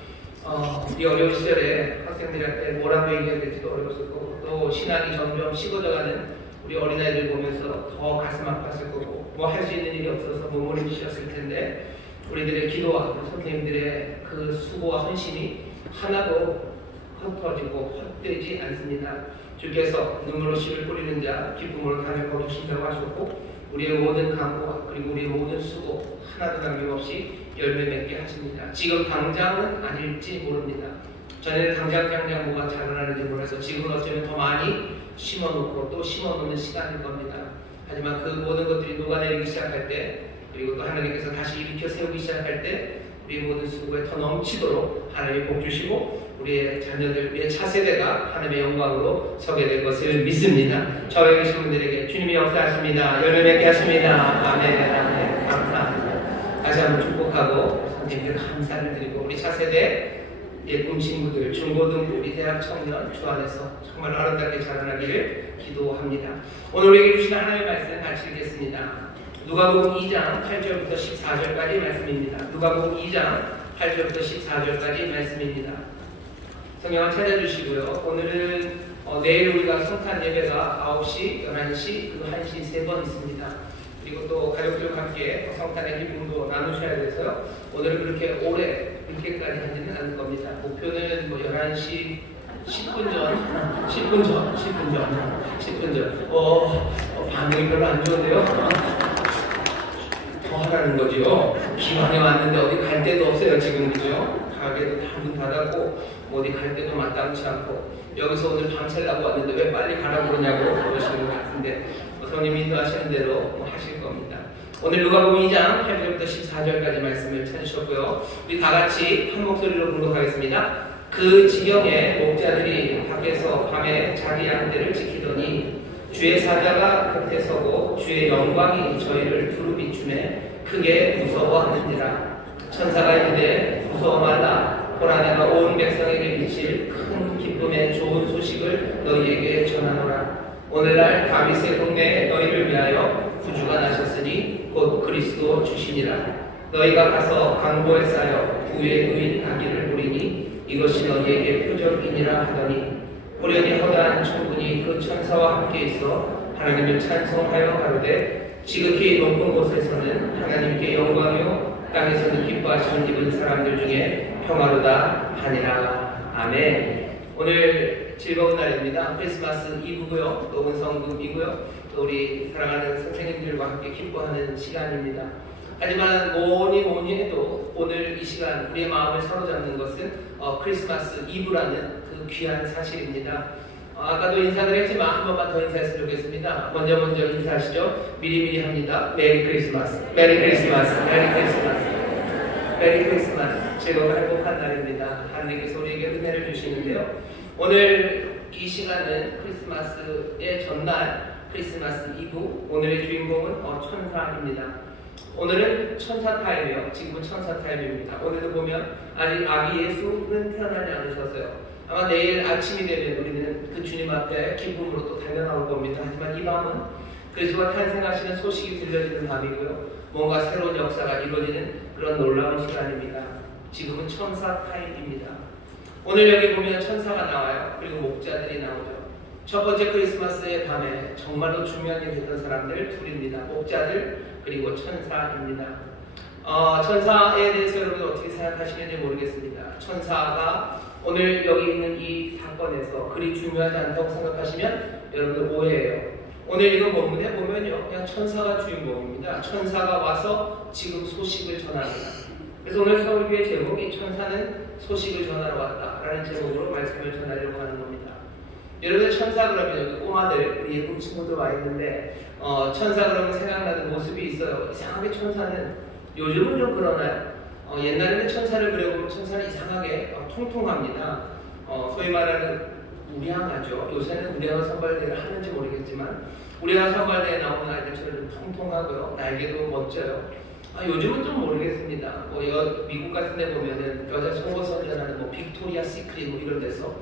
이 어려운 시절에 학생들한테 뭐라고 얘기해야 될지도 어려웠을 거고, 또 신앙이 점점 식어져가는 우리 어린아이들 보면서 더 가슴 아팠을 거고, 뭐 할 수 있는 일이 없어서 몸부림치셨을 텐데 우리들의 기도와 선생님들의 그 수고와 헌신이 하나도 흩어지고 헛되지 않습니다. 주께서 눈물로 씨를 뿌리는 자 기쁨으로 단을 거두신다고 하셨고, 우리의 모든 강구와 그리고 우리의 모든 수고 하나도 남김없이 열매 맺게 하십니다. 지금 당장은 아닐지 모릅니다. 전에는 당장 뭐가 자라나는지 몰라서 지금 어쩌면 더 많이 심어놓고 또 심어놓는 시간일 겁니다. 하지만 그 모든 것들이 녹아내리기 시작할 때, 그리고 또 하나님께서 다시 일으켜 세우기 시작할 때 우리 모든 수고에 더 넘치도록 하나님이 복 주시고 우리의 자녀들, 우리의 차세대가 하나님의 영광으로 서게 될 것을 믿습니다. 저에 계신 분들에게 주님이 역사하십니다. 열매 맺게 하십니다. 아멘. 아멘. 감사합니다. 다시 한번 축복하고 선생님께 감사를 드리고, 우리 차세대 예쁜 친구들, 중고등부, 우리 대학 청년 주 안에서 정말 아름답게 자라나기를 기도합니다. 오늘 우리에게 주신 하나님의 말씀 같이 읽겠습니다. 누가복음 2장 8절부터 14절까지 말씀입니다. 누가복음 2장 8절부터 14절까지 말씀입니다. 성경을 찾아주시고요. 오늘은 내일 우리가 성탄 예배가 9시, 11시, 그리고 1시 3번 있습니다. 그리고 또 가족들과 함께 성탄의 기쁨도 나누셔야 돼서요. 오늘 그렇게 오래 늦게까지 하지는 않을 겁니다. 목표는 뭐 11시 10분 전. 반응이 별로 안 좋은데요. 더 하라는 거죠. 기왕에 왔는데 어디 갈 데도 없어요 지금, 그죠? 가게도 다 문 닫았고 어디 갈 데도 마땅치 않고 여기서 오늘 밤새려고 왔는데 왜 빨리 가라고 그러냐고 그러시는 것 같은데 성님 인도하시는 대로 하실 겁니다. 오늘 누가복음 2장 8절부터 14절까지 말씀을 찾으셨고요. 우리 다 같이 한 목소리로 공독하겠습니다. 그 지경에 목자들이 밖에서 밤에 자기 양떼를 지키더니 주의 사자가 곁에 서고 주의 영광이 저희를 두루 비추매 크게 무서워하는지라. 천사가 이르되 무서워 말라. 보라 내가 온 백성에게 미칠 큰 기쁨의 좋은 소식을 너희에게 전하노라. 오늘날 다윗의 동네에 너희를 위하여 구주가 나셨으니 곧 그리스도 주시니라. 너희가 가서 강보에 쌓여 구의 의인 아기를 보리니 이것이 너희에게 표적이니라 하더니 호련히 허다한 천군이 그 천사와 함께 있어 하나님을 찬송하여 가로되 지극히 높은 곳에서는 하나님께 영광이요 땅에서는 기뻐하시는 입은 사람들 중에 평화로다 하니라. 아멘. 오늘 즐거운 날입니다. 크리스마스 이브고요. 또 은성금이고요. 또 우리 사랑하는 선생님들과 함께 기뻐하는 시간입니다. 하지만 뭐니 해도 오늘 이 시간 우리의 마음을 사로잡는 것은 크리스마스 이브라는 그 귀한 사실입니다. 아까도 인사를 했지만 한 번만 더 인사했으면 좋겠습니다. 먼저 인사하시죠. 미리미리 합니다. 메리 크리스마스, 메리 크리스마스, 메리 크리스마스, 메리 크리스마스. 즐거운 행복한 날입니다. 하나님께서 우리에게 은혜를 주시는데요. 오늘 이 시간은 크리스마스의 전날, 크리스마스 이브. 오늘의 주인공은 천사입니다. 오늘은 천사 타임이에요. 지금은 천사 타임입니다. 오늘도 보면 아직 아기 예수는 태어나지 않으셨어요. 아마 내일 아침이 되면 우리는 그 주님 앞에 기쁨으로 또 달려나올 겁니다. 하지만 이 밤은 그리스도가 탄생하시는 소식이 들려지는 밤이고요. 뭔가 새로운 역사가 이루어지는 그런 놀라운 시간입니다. 지금은 천사 타임입니다. 오늘 여기 보면 천사가 나와요. 그리고 목자들이 나오죠. 첫 번째 크리스마스의 밤에 정말로 중요한 일이 됐던 사람들 둘입니다. 목자들 그리고 천사입니다. 천사에 대해서 여러분 어떻게 생각하시는지 모르겠습니다. 천사가 오늘 여기 있는 이 사건에서 그리 중요하지 않다고 생각하시면 여러분들 오해예요. 오늘 이거 본문에 보면요, 그냥 천사가 주인공입니다. 천사가 와서 지금 소식을 전합니다. 그래서 오늘 서울교회 제목이 천사는 소식을 전하러 왔다라는 제목으로 말씀을 전하려고 하는 겁니다. 여러분들 천사 그러면 여기 꼬마들, 우리 예쁜 친구들 와 있는데 천사 그러면 생각나는 모습이 있어요. 이상하게 천사는 요즘은 좀 그러나요? 옛날에는 천사를 그려보면 천사는 이상하게 통통합니다. 소위 말하는 우량하죠. 요새는 우량한 선발대를 하는지 모르겠지만 우량한 선발대에 나오는 아이들처럼 좀 통통하고요. 날개도 멋져요. 요즘은 좀 모르겠습니다. 미국 같은 데 보면은 여자 속옷 선전하는 빅토리아 시크릿 이런 데서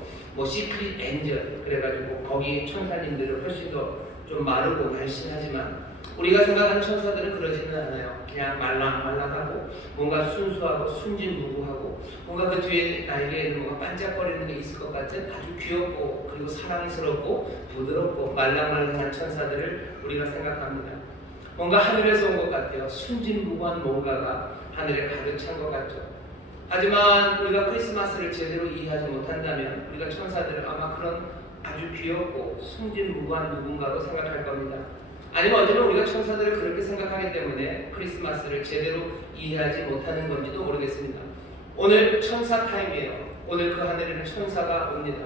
시크릿 엔젤 그래가지고 거기 천사님들은 훨씬 더 좀 마르고 날씬하지만 우리가 생각하는 천사들은 그러지는 않아요. 그냥 말랑말랑하고 뭔가 순수하고 순진무구하고 뭔가 그 뒤에 날개에는 뭔가 반짝거리는 게 있을 것 같은 아주 귀엽고 그리고 사랑스럽고 부드럽고 말랑말랑한 천사들을 우리가 생각합니다. 뭔가 하늘에서 온 것 같아요. 순진무구한 뭔가가 하늘에 가득 찬 것 같죠. 하지만 우리가 크리스마스를 제대로 이해하지 못한다면 우리가 천사들을 아마 그런 아주 귀엽고 순진무구한 누군가로 생각할 겁니다. 아니면 어쩌면 우리가 천사들을 그렇게 생각하기 때문에 크리스마스를 제대로 이해하지 못하는 건지도 모르겠습니다. 오늘 천사 타임이에요. 오늘 그 하늘에는 천사가 옵니다.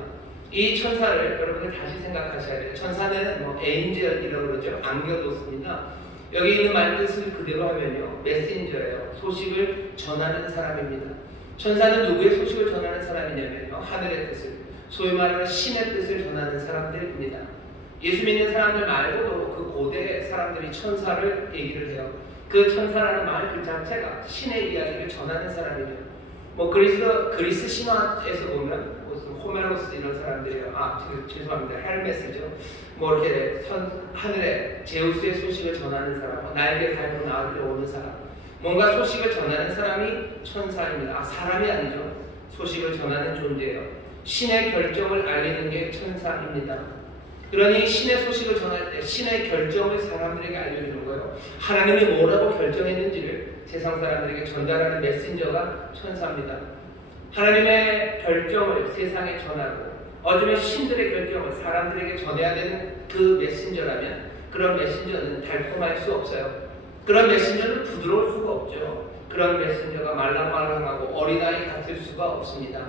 이 천사를 여러분들 다시 생각하셔야 돼요. 천사는 에인젤이라고 그러죠. 안겨뒀습니다. 여기 있는 말 뜻을 그대로 하면요, 메신저예요. 소식을 전하는 사람입니다. 천사는 누구의 소식을 전하는 사람이냐면요, 하늘의 뜻을, 소위 말하는 신의 뜻을 전하는 사람들입니다. 예수 믿는 사람들 말고도 그 고대 사람들이 천사를 얘기를 해요. 그 천사라는 말 그 자체가 신의 이야기를 전하는 사람이죠. 그리스 신화에서 보면 무슨 호메로스 이런 사람들이에요. 죄송합니다. 헬메스죠. 이렇게 하늘에 제우스의 소식을 전하는 사람, 날개 달고 나으려 오는 사람, 뭔가 소식을 전하는 사람이 천사입니다. 사람이 아니죠. 소식을 전하는 존재예요. 신의 결정을 알리는 게 천사입니다. 그러니 신의 소식을 전할 때 신의 결정을 사람들에게 알려주는 거예요. 하나님이 뭐라고 결정했는지를 세상 사람들에게 전달하는 메신저가 천사입니다. 하나님의 결정을 세상에 전하고 어쩌면 신들의 결정을 사람들에게 전해야 되는 그 메신저라면 그런 메신저는 달콤할 수 없어요. 그런 메신저는 부드러울 수가 없죠. 그런 메신저가 말랑말랑하고 어린아이 같을 수가 없습니다.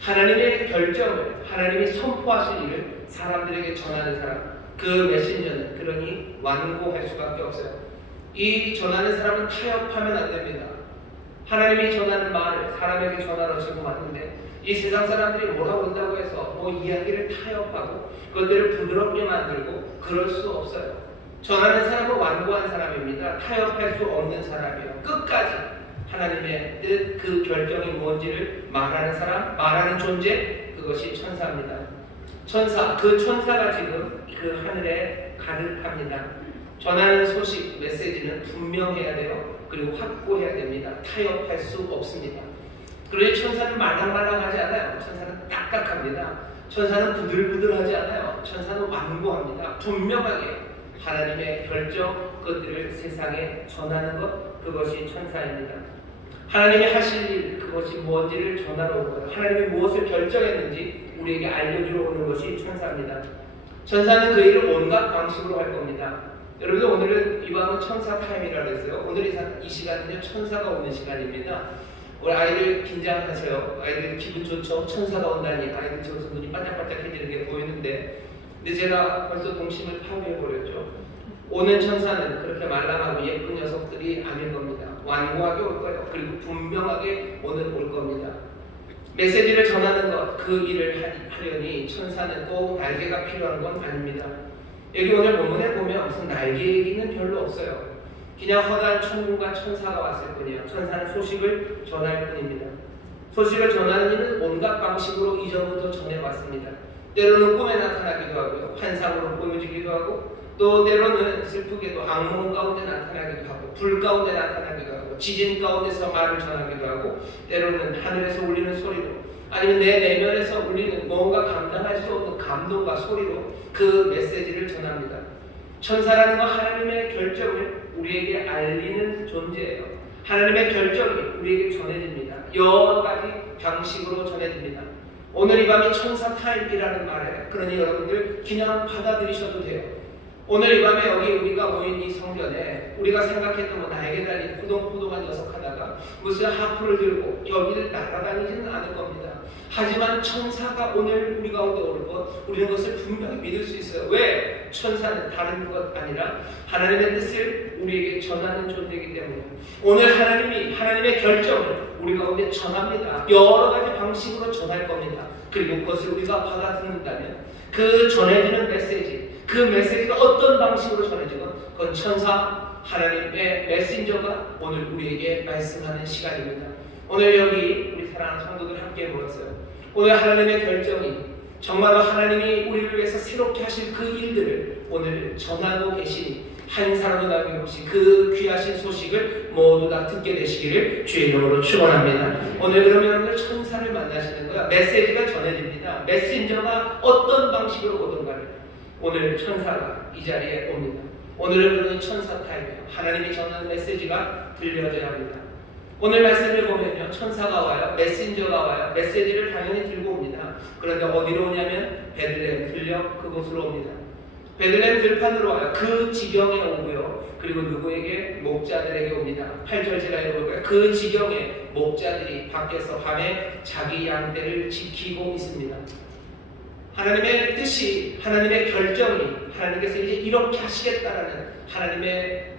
하나님의 결정을 하나님이 선포하신 일을 사람들에게 전하는 사람, 그 메신저는 그러니 완고할 수밖에 없어요. 이 전하는 사람은 타협하면 안 됩니다. 하나님이 전하는 말을 사람에게 전하러 지금 왔는데 이 세상 사람들이 뭐라고 한다고 해서 뭐 이야기를 타협하고 그것들을 부드럽게 만들고 그럴 수 없어요. 전하는 사람은 완고한 사람입니다. 타협할 수 없는 사람이에요. 끝까지 하나님의 뜻, 그 결정이 뭔지를 말하는 사람, 말하는 존재, 그것이 천사입니다. 천사, 그 천사가 지금 그 하늘에 가득합니다. 전하는 소식, 메시지는 분명해야 돼요. 그리고 확고해야 됩니다. 타협할 수 없습니다. 그러니 천사는 말랑말랑하지 않아요. 천사는 딱딱합니다. 천사는 부들부들하지 않아요. 천사는 완고합니다. 분명하게 하나님의 결정, 그것들을 세상에 전하는 것, 그것이 천사입니다. 하나님이 하실 일, 그것이 뭔지를 전하러 온 거예요. 하나님이 무엇을 결정했는지 우리에게 알려주러 오는 것이 천사입니다. 천사는 그 일을 온갖 방식으로 할 겁니다. 여러분들 오늘은 이 밤은 천사 타임이라고 했어요. 오늘 이 시간은요 천사가 오는 시간입니다. 우리 아이들 긴장하세요. 아이들 기분 좋죠? 천사가 온다니 아이들 저기서 눈이 반짝반짝해지는 게 보이는데 근데 제가 벌써 동심을 파괴해버렸죠. 오는 천사는 그렇게 말랑하고 예쁜 녀석들이 아닐 겁니다. 완고하게 올 거예요. 그리고 분명하게 오늘 올 겁니다. 메시지를 전하는 것, 그 일을 하려니 천사는 꼭 날개가 필요한 건 아닙니다. 여기 오늘 본문에 보면 무슨 날개 얘기는 별로 없어요. 그냥 허다한 천군과 천사가 왔을 뿐이에요. 천사는 소식을 전할 뿐입니다. 소식을 전하는 일은 온갖 방식으로 이전부터 전해왔습니다. 때로는 꿈에 나타나기도 하고요. 환상으로 보여지기도 하고 또 때로는 슬프게도 악몽 가운데 나타나기도 하고 불 가운데 나타나기도 하고 지진 가운데서 말을 전하기도 하고 때로는 하늘에서 울리는 소리로 아니면 내 내면에서 울리는 뭔가 감당할 수 없는 감동과 소리로 그 메시지를 전합니다. 천사라는 건 하나님의 결정을 우리에게 알리는 존재예요. 하나님의 결정이 우리에게 전해집니다. 여러 가지 방식으로 전해집니다. 오늘 이 밤이 천사 타임이라는 말에 그러니 여러분들 그냥 받아들이셔도 돼요. 오늘 이 밤에 여기 우리가 모인 이 성전에 우리가 생각했던 뭐 날개 달린 포동포동한 녀석 하다가 무슨 하프를 들고 여기를 날아다니지는 않을 겁니다. 하지만 천사가 오늘 우리 가운데 올 것, 우리는 그것을 분명히 믿을 수 있어요. 왜? 천사는 다른 것 아니라 하나님의 뜻을 우리에게 전하는 존재이기 때문에 오늘 하나님이 하나님의 결정을 우리 가운데 전합니다. 여러 가지 방식으로 전할 겁니다. 그리고 그것을 우리가 받아듣는다면 그 전해지는 메시지, 그 메시지가 어떤 방식으로 전해지건 그건 천사, 하나님의 메신저가 오늘 우리에게 말씀하는 시간입니다. 오늘 여기 우리 사랑하는 성도들 함께 모였어요. 오늘 하나님의 결정이 정말로 하나님이 우리를 위해서 새롭게 하실 그 일들을 오늘 전하고 계시니 한 사람도 남김없이 그 귀하신 소식을 모두 다 듣게 되시기를 주의 이름으로 축원합니다. 오늘 그러면 오늘 천사를 만나시는 거야. 메시지가 전해집니다. 메신저가 어떤 방식으로 오든 간에 오늘 천사가 이 자리에 옵니다. 오늘은 그런 천사 타임이에요. 하나님이 전하는 메시지가 들려져야 합니다. 오늘 말씀을 보면요. 천사가 와요. 메신저가 와요. 메시지를 당연히 들고 옵니다. 그런데 어디로 오냐면 베들레헴 들녘 그곳으로 옵니다. 베들레헴 들판으로 와요. 그 지경에 오고요. 그리고 누구에게? 목자들에게 옵니다. 8절 제가 읽어볼까요? 그 지경에 목자들이 밖에서 밤에 자기 양떼를 지키고 있습니다. 하나님의 뜻이, 하나님의 결정이 하나님께서 이제 이렇게 하시겠다라는 하나님의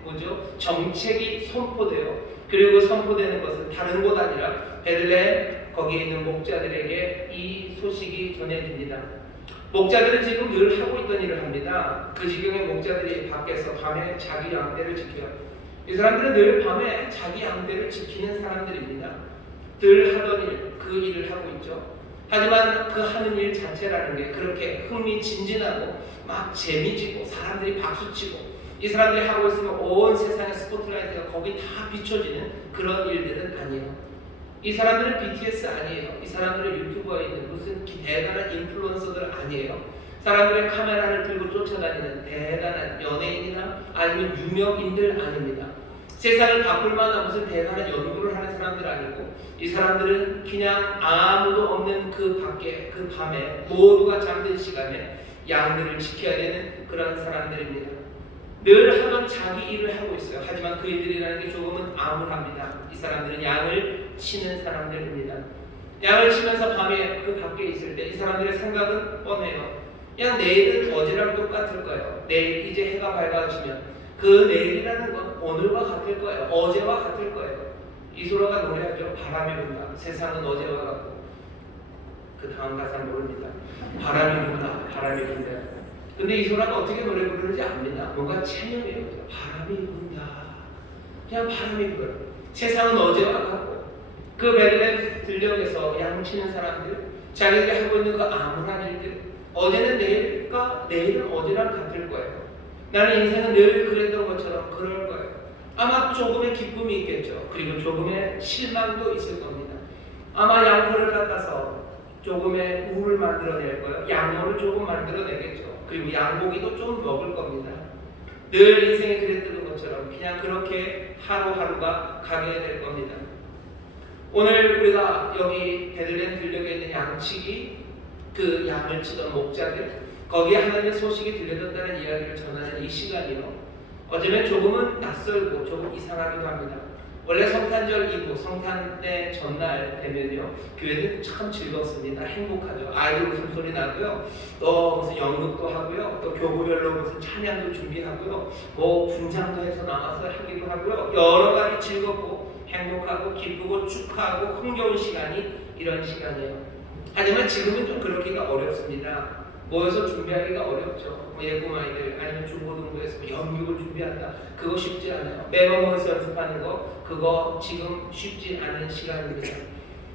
정책이 선포돼요. 그리고 선포되는 것은 다른 곳 아니라 베들레헴 거기에 있는 목자들에게 이 소식이 전해집니다. 목자들은 지금 늘 하고 있던 일을 합니다. 그 지경의 목자들이 밖에서 밤에 자기 양떼를 지켜요. 이 사람들은 늘 밤에 자기 양떼를 지키는 사람들입니다. 늘 하던 일, 그 일을 하고 있죠. 하지만 그 하는 일 자체라는 게 그렇게 흥미진진하고 막 재미지고 사람들이 박수치고 이 사람들이 하고 있으면 온 세상의 스포트라이트가 거기 다 비춰지는 그런 일들은 아니에요. 이 사람들은 BTS 아니에요. 이 사람들은 유튜버에 있는 무슨 대단한 인플루언서들 아니에요. 사람들의 카메라를 들고 쫓아다니는 대단한 연예인이나 아니면 유명인들 아닙니다. 세상을 바꿀 만한 무슨 대단한 연구를 하는 사람들 아니고 이 사람들은 그냥 아무도 없는 그 밖에 그 밤에 모두가 잠든 시간에 양들을 지켜야 되는 그런 사람들입니다. 늘 하던 자기 일을 하고 있어요. 하지만 그 일들이라는 게 조금은 암울합니다. 이 사람들은 양을 치는 사람들입니다. 양을 치면서 밤에 그 밖에 있을 때 이 사람들의 생각은 뻔해요. 그냥 내일은 어제랑 똑같을 거예요. 내일 이제 해가 밝아지면 그 내일이라는 건 오늘과 같을 거예요. 어제와 같을 거예요. 이소라가 노래하죠. 바람이 분다. 세상은 어제와 같고. 그 다음 가사는 모릅니다. 바람이 분다. 바람이 분다. 근데 이소라가 어떻게 노래 부르는지 압니다. 뭔가 체념이에요. 바람이 분다. 그냥 바람이 불어요. 세상은 어제와 같고 그 베들레헴 들녘에서 양치는 사람들, 자기들이 하고 있는 그 암울한 일들, 어제는 내일과 내일은 어제랑 같을 거예요. 나는 인생은 늘 그랬던 것처럼 그럴 거예요. 아마 조금의 기쁨이 있겠죠. 그리고 조금의 실망도 있을 겁니다. 아마 양털을 깎아서 조금의 우를 만들어낼 거예요. 양모를 조금 만들어내겠죠. 그리고 양고기도 좀 먹을 겁니다. 늘 인생에 그랬던 것처럼 그냥 그렇게 하루하루가 가게 될 겁니다. 오늘 우리가 여기 베들레헴 들녘에 있는 양치기, 그 양을 치던 목자들, 거기에 하나님의 소식이 들려졌다는 이야기를 전하는 이 시간이요. 어쩌면 조금은 낯설고 조금 이상하기도 합니다. 원래 성탄절 이후, 성탄의 전날 되면요, 교회는 참 즐겁습니다. 행복하죠. 아이들 웃음소리 나고요, 또 무슨 연극도 하고요, 또 교구별로 무슨 찬양도 준비하고요, 뭐 분장도 해서 나와서 하기도 하고요, 여러 가지 즐겁고 행복하고 기쁘고 축하하고 흥겨운 시간이 이런 시간이에요. 하지만 지금은 좀 그렇기가 어렵습니다. 모여서 준비하기가 어렵죠. 예고마이들 아니면 중고등부에서 연극을 준비한다. 그거 쉽지 않아요. 매번 모여서 연습하는 거, 그거 지금 쉽지 않은 시간입니다.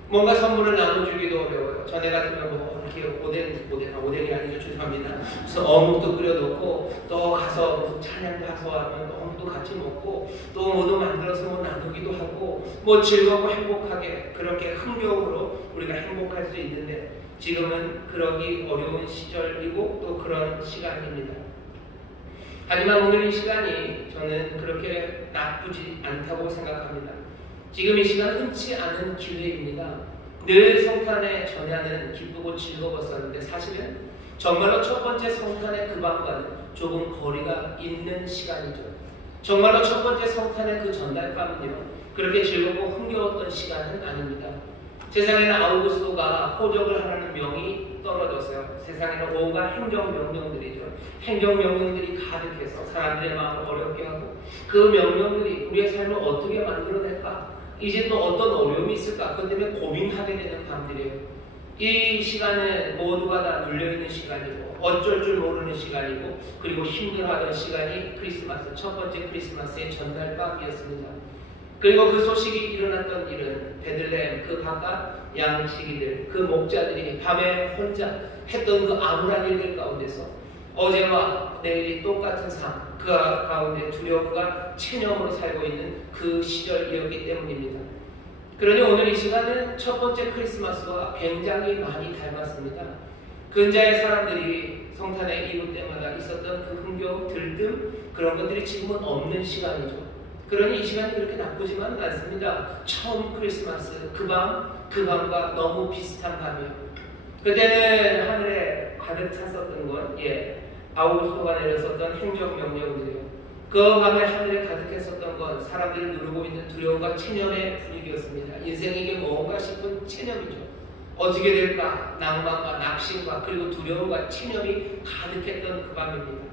뭔가 선물을 나눠주기도 어려워요. 전에 같으면 뭐 이렇게 오뎅이 아니죠. 죄송합니다. 무슨 어묵도 끓여놓고 또 가서 무슨 찬양 가서 하면 어묵도 같이 먹고 또 뭐도 만들어서 뭐 나누기도 하고 뭐 즐겁고 행복하게 그렇게 흥겨움으로 우리가 행복할 수 있는데 지금은 그러기 어려운 시절이고 또 그런 시간입니다. 하지만 오늘 이 시간이 저는 그렇게 나쁘지 않다고 생각합니다. 지금 이 시간은 흔치 않은 기회입니다. 늘 성탄에 전야는 기쁘고 즐거웠었는데 사실은 정말로 첫 번째 성탄의 그 밤과는 조금 거리가 있는 시간이죠. 정말로 첫 번째 성탄의 그 전날 밤은요, 그렇게 즐겁고 흥겨웠던 시간은 아닙니다. 세상에는 아우구스토가 호적을 하라는 명이 떨어졌어요. 세상에는 온갖 행정명령들이죠. 행정명령들이 가득해서 사람들의 마음을 어렵게 하고 그 명령들이 우리의 삶을 어떻게 만들어낼까? 이제 또 어떤 어려움이 있을까? 그것 때문에 고민하게 되는 밤들이에요. 이 시간은 모두가 다 눌려있는 시간이고 어쩔 줄 모르는 시간이고 그리고 힘들어하던 시간이 크리스마스, 첫 번째 크리스마스의 전날 밤이었습니다. 그리고 그 소식이 일어났던 일은 베들레헴 그 바깥 양치기들, 그 목자들이 밤에 혼자 했던 그 암울한 일들 가운데서 어제와 내일이 똑같은 삶, 그 가운데 두려움과 체념으로 살고 있는 그 시절이었기 때문입니다. 그러니 오늘 이 시간은 첫 번째 크리스마스와 굉장히 많이 닮았습니다. 근자의 사람들이 성탄의 이브 때마다 있었던 그 흥겨움, 들뜸 그런 것들이 지금은 없는 시간이죠. 그러니 이 시간이 그렇게 나쁘지만은 않습니다. 처음 크리스마스 그 밤과 너무 비슷한 밤이에요. 그때는 하늘에 가득 찼었던 건 아우구스토가 내렸었던 행정명령들이에요. 그 밤에 하늘에 가득했었던 건 사람들이 누르고 있는 두려움과 체념의 분위기였습니다. 인생이 이게 뭔가 싶은 체념이죠. 어떻게 될까? 낭만과 낙심과 그리고 두려움과 체념이 가득했던 그 밤입니다.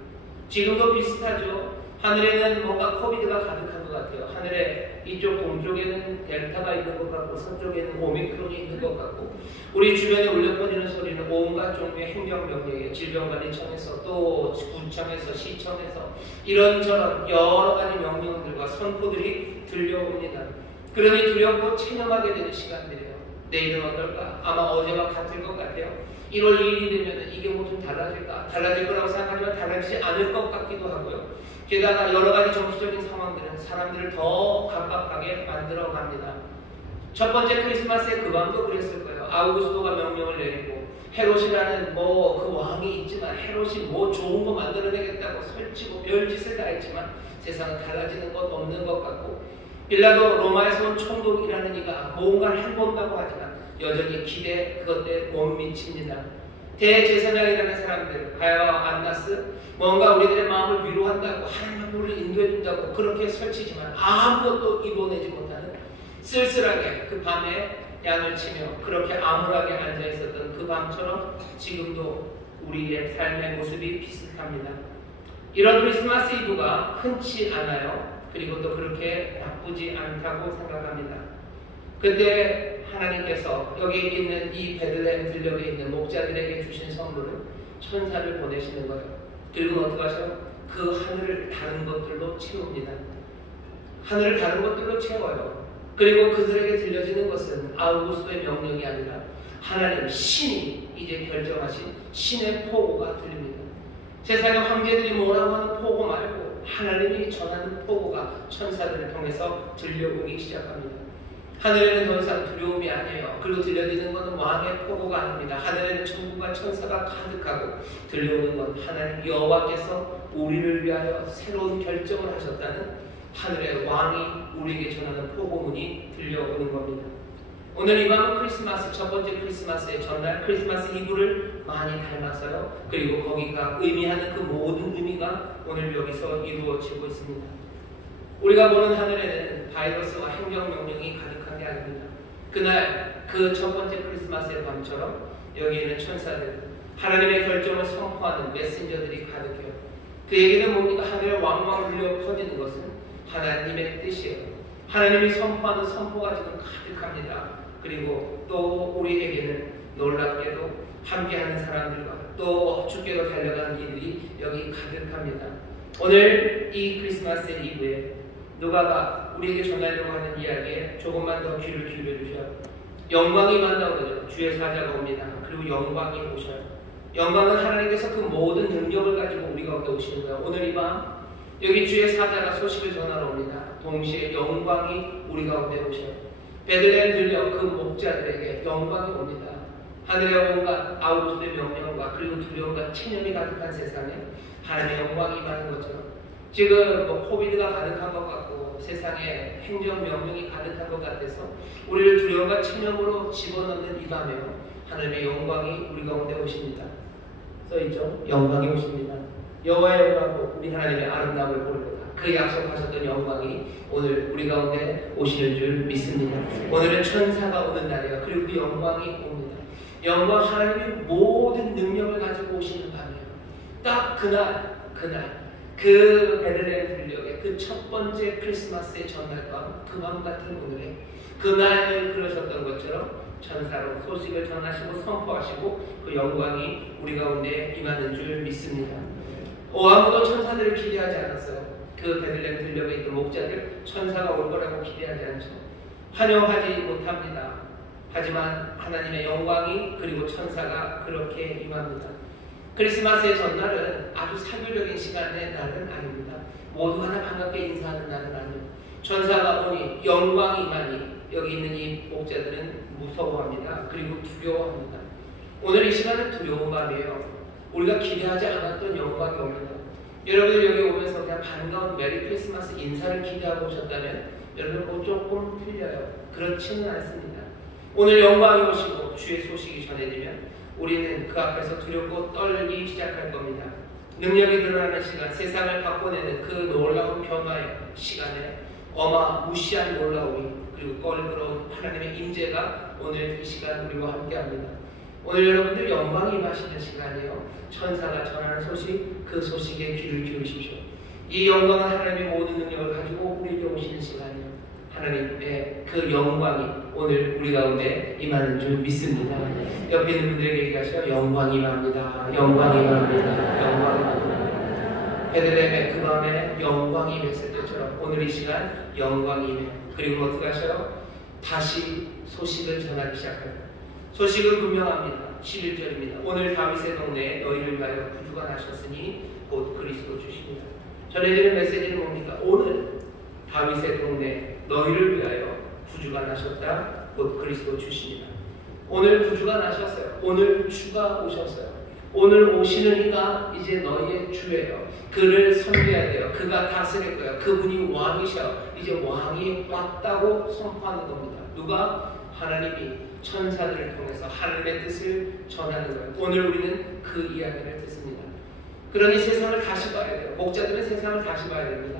지금도 비슷하죠. 하늘에는 뭔가 코비드가 가득한 것 같아요. 하늘에 이쪽 동쪽에는 델타가 있는 것 같고 서쪽에는 오미크론이 있는 것 같고 우리 주변에 울려 퍼지는 소리는 온갖 종류의 행정명령이에요. 질병관리청에서 또 구청에서 시청에서 이런저런 여러 가지 명령들과 선포들이 들려옵니다. 그러니 두렵고 체념하게 되는 시간들이에요. 내일은 어떨까? 아마 어제와 같을 것 같아요. 1월 2일이 되면 이게 뭐 좀 달라질까? 달라질 거라고 생각하지만 달라지지 않을 것 같기도 하고요. 게다가 여러 가지 정치적인 상황들은 사람들을 더 각박하게 만들어 갑니다. 첫 번째 크리스마스의 그 밤도 그랬을 거예요. 아우구스토가 명령을 내리고 헤롯이라는 그 왕이 있지만 헤롯이 좋은 거 만들어내겠다고 설치고 별짓을 다 했지만 세상은 달라지는 것 없는 것 같고, 빌라도 로마에서 온 총독이라는 이가 뭔가를 해본다고 하지만 여전히 그것에 못 미칩니다. 대제사장이라는 사람들, 가야바와 안나스, 뭔가 우리들의 마음을 위로한다고 하나님 우리를 인도해준다고 그렇게 설치지만 아무것도 이뤄내지 못하는, 쓸쓸하게 그 밤에 양을 치며 그렇게 암울하게 앉아있었던 그 밤처럼 지금도 우리의 삶의 모습이 비슷합니다. 이런 크리스마스 이브가 흔치 않아요. 그리고 또 그렇게 나쁘지 않다고 생각합니다. 그때 하나님께서 여기 있는 이 베들레헴 들녘에 있는 목자들에게 주신 선물은 천사를 보내시는 거예요. 그리고 어떻게 하셔요? 그 하늘을 다른 것들로 채웁니다. 하늘을 다른 것들로 채워요. 그리고 그들에게 들려지는 것은 아우구스토의 명령이 아니라 하나님 신이 이제 결정하신 신의 포고가 들립니다. 세상의 황제들이 뭐라고 하는 포고 말고 하나님이 전하는 포고가 천사들을 통해서 들려오기 시작합니다. 하늘에는 더 이상 두려움이 아니에요. 그리고 들려지는 것은 왕의 포고가 아닙니다. 하늘에는 천국과 천사가 가득하고 들려오는 건 하나님 여호와께서 우리를 위하여 새로운 결정을 하셨다는 하늘의 왕이 우리에게 전하는 포고문이 들려오는 겁니다. 오늘 이 밤은 크리스마스, 첫 번째 크리스마스의 전날 크리스마스 이브를 많이 닮았어요. 그리고 거기가 의미하는 그 모든 의미가 오늘 여기서 이루어지고 있습니다. 우리가 보는 하늘에는 바이러스와 행정명령이 가득한 게 아닙니다. 그날 그 첫 번째 크리스마스의 밤처럼 여기에는 천사들, 하나님의 결정을 선포하는 메신저들이 가득해요. 그 얘기는 뭡니까? 하늘에 왕왕 울려 퍼지는 것은 하나님의 뜻이에요. 하나님이 선포하는 선포가 지금 가득합니다. 그리고 또 우리에게는 놀랍게도 함께하는 사람들과 또 주께로 달려가는 이들이 여기 가득합니다. 오늘 이 크리스마스 이브에 누가가 우리에게 전하려고 하는 이야기에 조금만 더 귀를 기울여 주셔요. 영광이 임한다고 그러죠. 주의 사자가 옵니다. 그리고 영광이 오셔요. 영광은 하나님께서 그 모든 능력을 가지고 우리 가운데 오시는 거예요. 오늘 이 밤 여기 주의 사자가 소식을 전하러 옵니다. 동시에 영광이 우리 가운데 오셔요. 베들레헴 들녘 그 목자들에게 영광이 옵니다. 하늘의 온갖 아우구스토의 명령과 그리고 두려움과 체념이 가득한 세상에 하나님의 영광이 임하는 것처럼 지금 코비드가 가득한 것 같고 세상에 행정명령이 가득한 것 같아서 우리를 두려움과 체념으로 집어넣는 이 밤에요. 하나님의 영광이 우리 가운데 오십니다. 써있죠? 영광이 오십니다. 여호와의 영광으로 우리 하나님의 아름다움을 보려다. 그 약속하셨던 영광이 오늘 우리 가운데 오시는 줄 믿습니다. 오늘은 천사가 오는 날이에요. 그리고 그 영광이 옵니다. 영광 하나님의 모든 능력을 가지고 오시는 밤이에요. 딱 그날 그 베들레헴 들녘에 그 첫 번째 크리스마스의 전날 밤, 그 밤 같은 오늘에 그날 그러셨던 것처럼 천사로 소식을 전하시고 선포하시고 그 영광이 우리 가운데 임하는 줄 믿습니다. 아무도 천사들을 기대하지 않았어요. 그 베들레헴 들녘에 있던 목자들 천사가 올 거라고 기대하지 않죠. 환영하지 못합니다. 하지만 하나님의 영광이 그리고 천사가 그렇게 임합니다. 크리스마스의 전날은 아주 사교적인 시간의 날은 아닙니다. 모두가 다 반갑게 인사하는 날은 아니에요. 천사가 오니 영광이 임하니 여기 있는 이 목자들은 무서워합니다. 그리고 두려워합니다. 오늘 이 시간은 두려운 밤이에요. 우리가 기대하지 않았던 영광이 옵니다. 여러분들 여기 오면서 그냥 반가운 메리 크리스마스 인사를 기대하고 오셨다면 여러분 조금 틀려요. 그렇지는 않습니다. 오늘 영광이 오시고 주의 소식이 전해지면 우리는 그 앞에서 두렵고 떨기 시작할 겁니다. 능력이 드러나는 시간, 세상을 바꿔내는 그 놀라운 변화의 시간에 어마무시한 놀라움이 그리고 껄끄러운 하나님의 임재가 오늘 이 시간 우리와 함께합니다. 오늘 여러분들 영광이 임하시는 시간이에요. 천사가 전하는 소식, 그 소식에 귀를 기울이십시오. 이 영광은 하나님의 모든 능력을 가지고 우리에게 오시는 시간이에요. 하나님의 그 영광이 오늘 우리 가운데 임하는 줄 믿습니다. 옆에 있는 분들에게 얘기하셔요. 영광이 임합니다. 영광이 임합니다. 영광이 임합니다. 베들레헴의 그 밤에 영광이 임했을 때처럼 오늘 이 시간 영광이 임해. 그리고 어떻게 하셔요? 다시 소식을 전하기 시작해요. 소식은 분명합니다. 11절입니다. 오늘 다윗의 동네에 너희를 위하여 구주가 나셨으니 곧 그리스도 주십니다. 전해지는 메시지는 뭡니까? 오늘 다윗의 동네에 너희를 위하여 구주가 나셨다. 곧 그리스도 주십니다. 오늘 구주가 나셨어요. 오늘 주가 오셨어요. 오늘 오시는 이가 이제 너희의 주예요. 그를 섬겨야 돼요. 그가 다스릴 거예요. 그분이 왕이셔. 이제 왕이 왔다고 선포하는 겁니다. 누가? 하나님이 천사들을 통해서 하나님의 뜻을 전하는 거예요. 오늘 우리는 그 이야기를 듣습니다. 그러니 세상을 다시 봐야 돼요. 목자들은 세상을 다시 봐야 됩니다.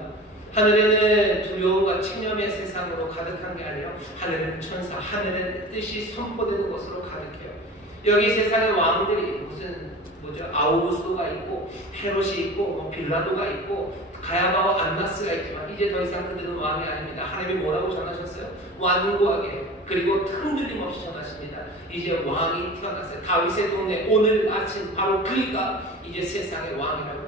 하늘에는 두려움과 체념의 세상으로 가득한 게 아니라 하늘에는 천사, 하늘의 뜻이 선포되는 것으로 가득해요. 여기 세상의 왕들이 아우구스토가 있고 헤롯이 있고 빌라도가 있고 가야바와 안나스가 있지만 이제 더 이상 그들은 왕이 아닙니다. 하나님이 뭐라고 전하셨어요? 완고하게 그리고 흔들림 없이 전하십니다. 이제 왕이 태어났어요. 다윗의 동네 오늘 아침 바로 그이가 이제 세상의 왕이라고.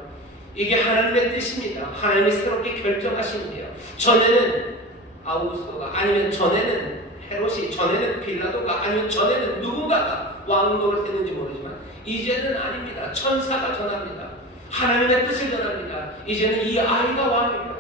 이게 하나님의 뜻입니다. 하나님이 새롭게 결정하시는데요. 전에는 아우구스토가 아니면 전에는 헤롯이 전에는 빌라도가 아니면 전에는 누군가가 왕 노릇했는지 모르지만 이제는 아닙니다. 천사가 전합니다. 하나님의 뜻을 전합니다. 이제는 이 아이가 왕입니다.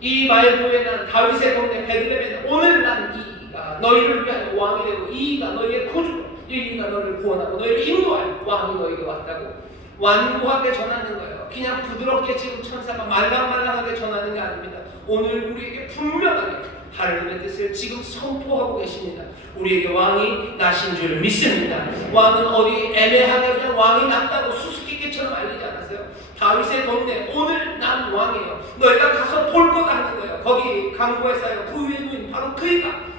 이 말고에 난 다윗의 동네 베들레헴에 오늘 난 이가 너희를 위하여 왕이 되고 이가 너희의 구주 이가 너희를 구원하고 너희를 인도할 왕이 너희에게 왔다고 완고하게 전하는 거예요. 그냥 부드럽게 지금 천사가 말랑말랑하게 전하는 게 아닙니다. 오늘 우리에게 분명하게 하나님의 뜻을 지금 선포하고 계십니다. 우리에게 왕이 나신 줄 믿습니다. 왕은 어디 애매하게 그냥 왕이 났다고 수수께끼처럼 알리지 않았어요. 다윗의 동네 오늘 난 왕이에요. 너희가 가서 볼 거다 하는 거예요. 거기 강구에 쌓여 그 위에 누인 바로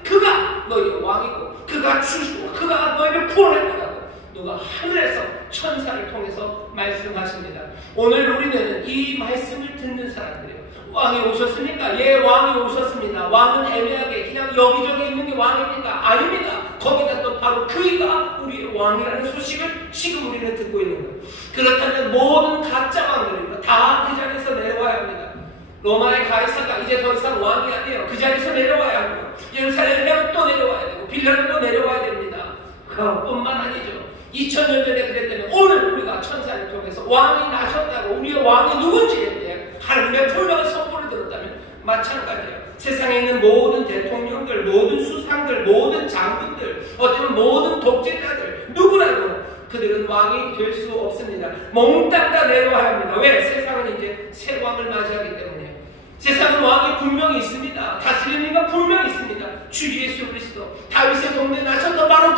그가 너희의 왕이고 그가 주시고 그가 너희를 구원할 거라고 누가 하늘에서 천사를 통해서 말씀하십니다. 오늘 우리는 이 말씀을 듣는 사람들이에요. 왕이 오셨습니까? 예, 왕이 오셨습니다. 왕은 애매하게 그냥 여기저기 있는 게 왕입니까? 아닙니다. 거기다 또 바로 그이가 우리의 왕이라는 소식을 지금 우리는 듣고 있는 거예요. 그렇다면 모든 가짜 왕들입니다. 다 그 자리에서 내려와야 합니다. 로마의 가이사가 이제 더 이상 왕이 아니에요. 그 자리에서 내려와야 하고요. 예루살렘 헤롯도 내려와야 되고 빌라도도 내려와야 됩니다. 그뿐만 아니죠. 2000년 전에 그랬다면 오늘 우리가 천사를 통해서 왕이 나셨다고 우리의 왕이 누군지에 대해 하나님의 분명한 선포를 들었다면 마찬가지예요. 세상에 있는 모든 대통령들, 모든 수상들, 모든 장군들, 어쩌면 모든 독재자들 누구라도 그들은 왕이 될 수 없습니다. 몽땅 다 내려와야 합니다. 왜? 세상은 이제 새 왕을 맞이하기 때문에. 세상은 왕이 분명히 있습니다. 다스리는 이가 분명히 있습니다. 주 예수 그리스도 다윗의 동네에 나셨던 바로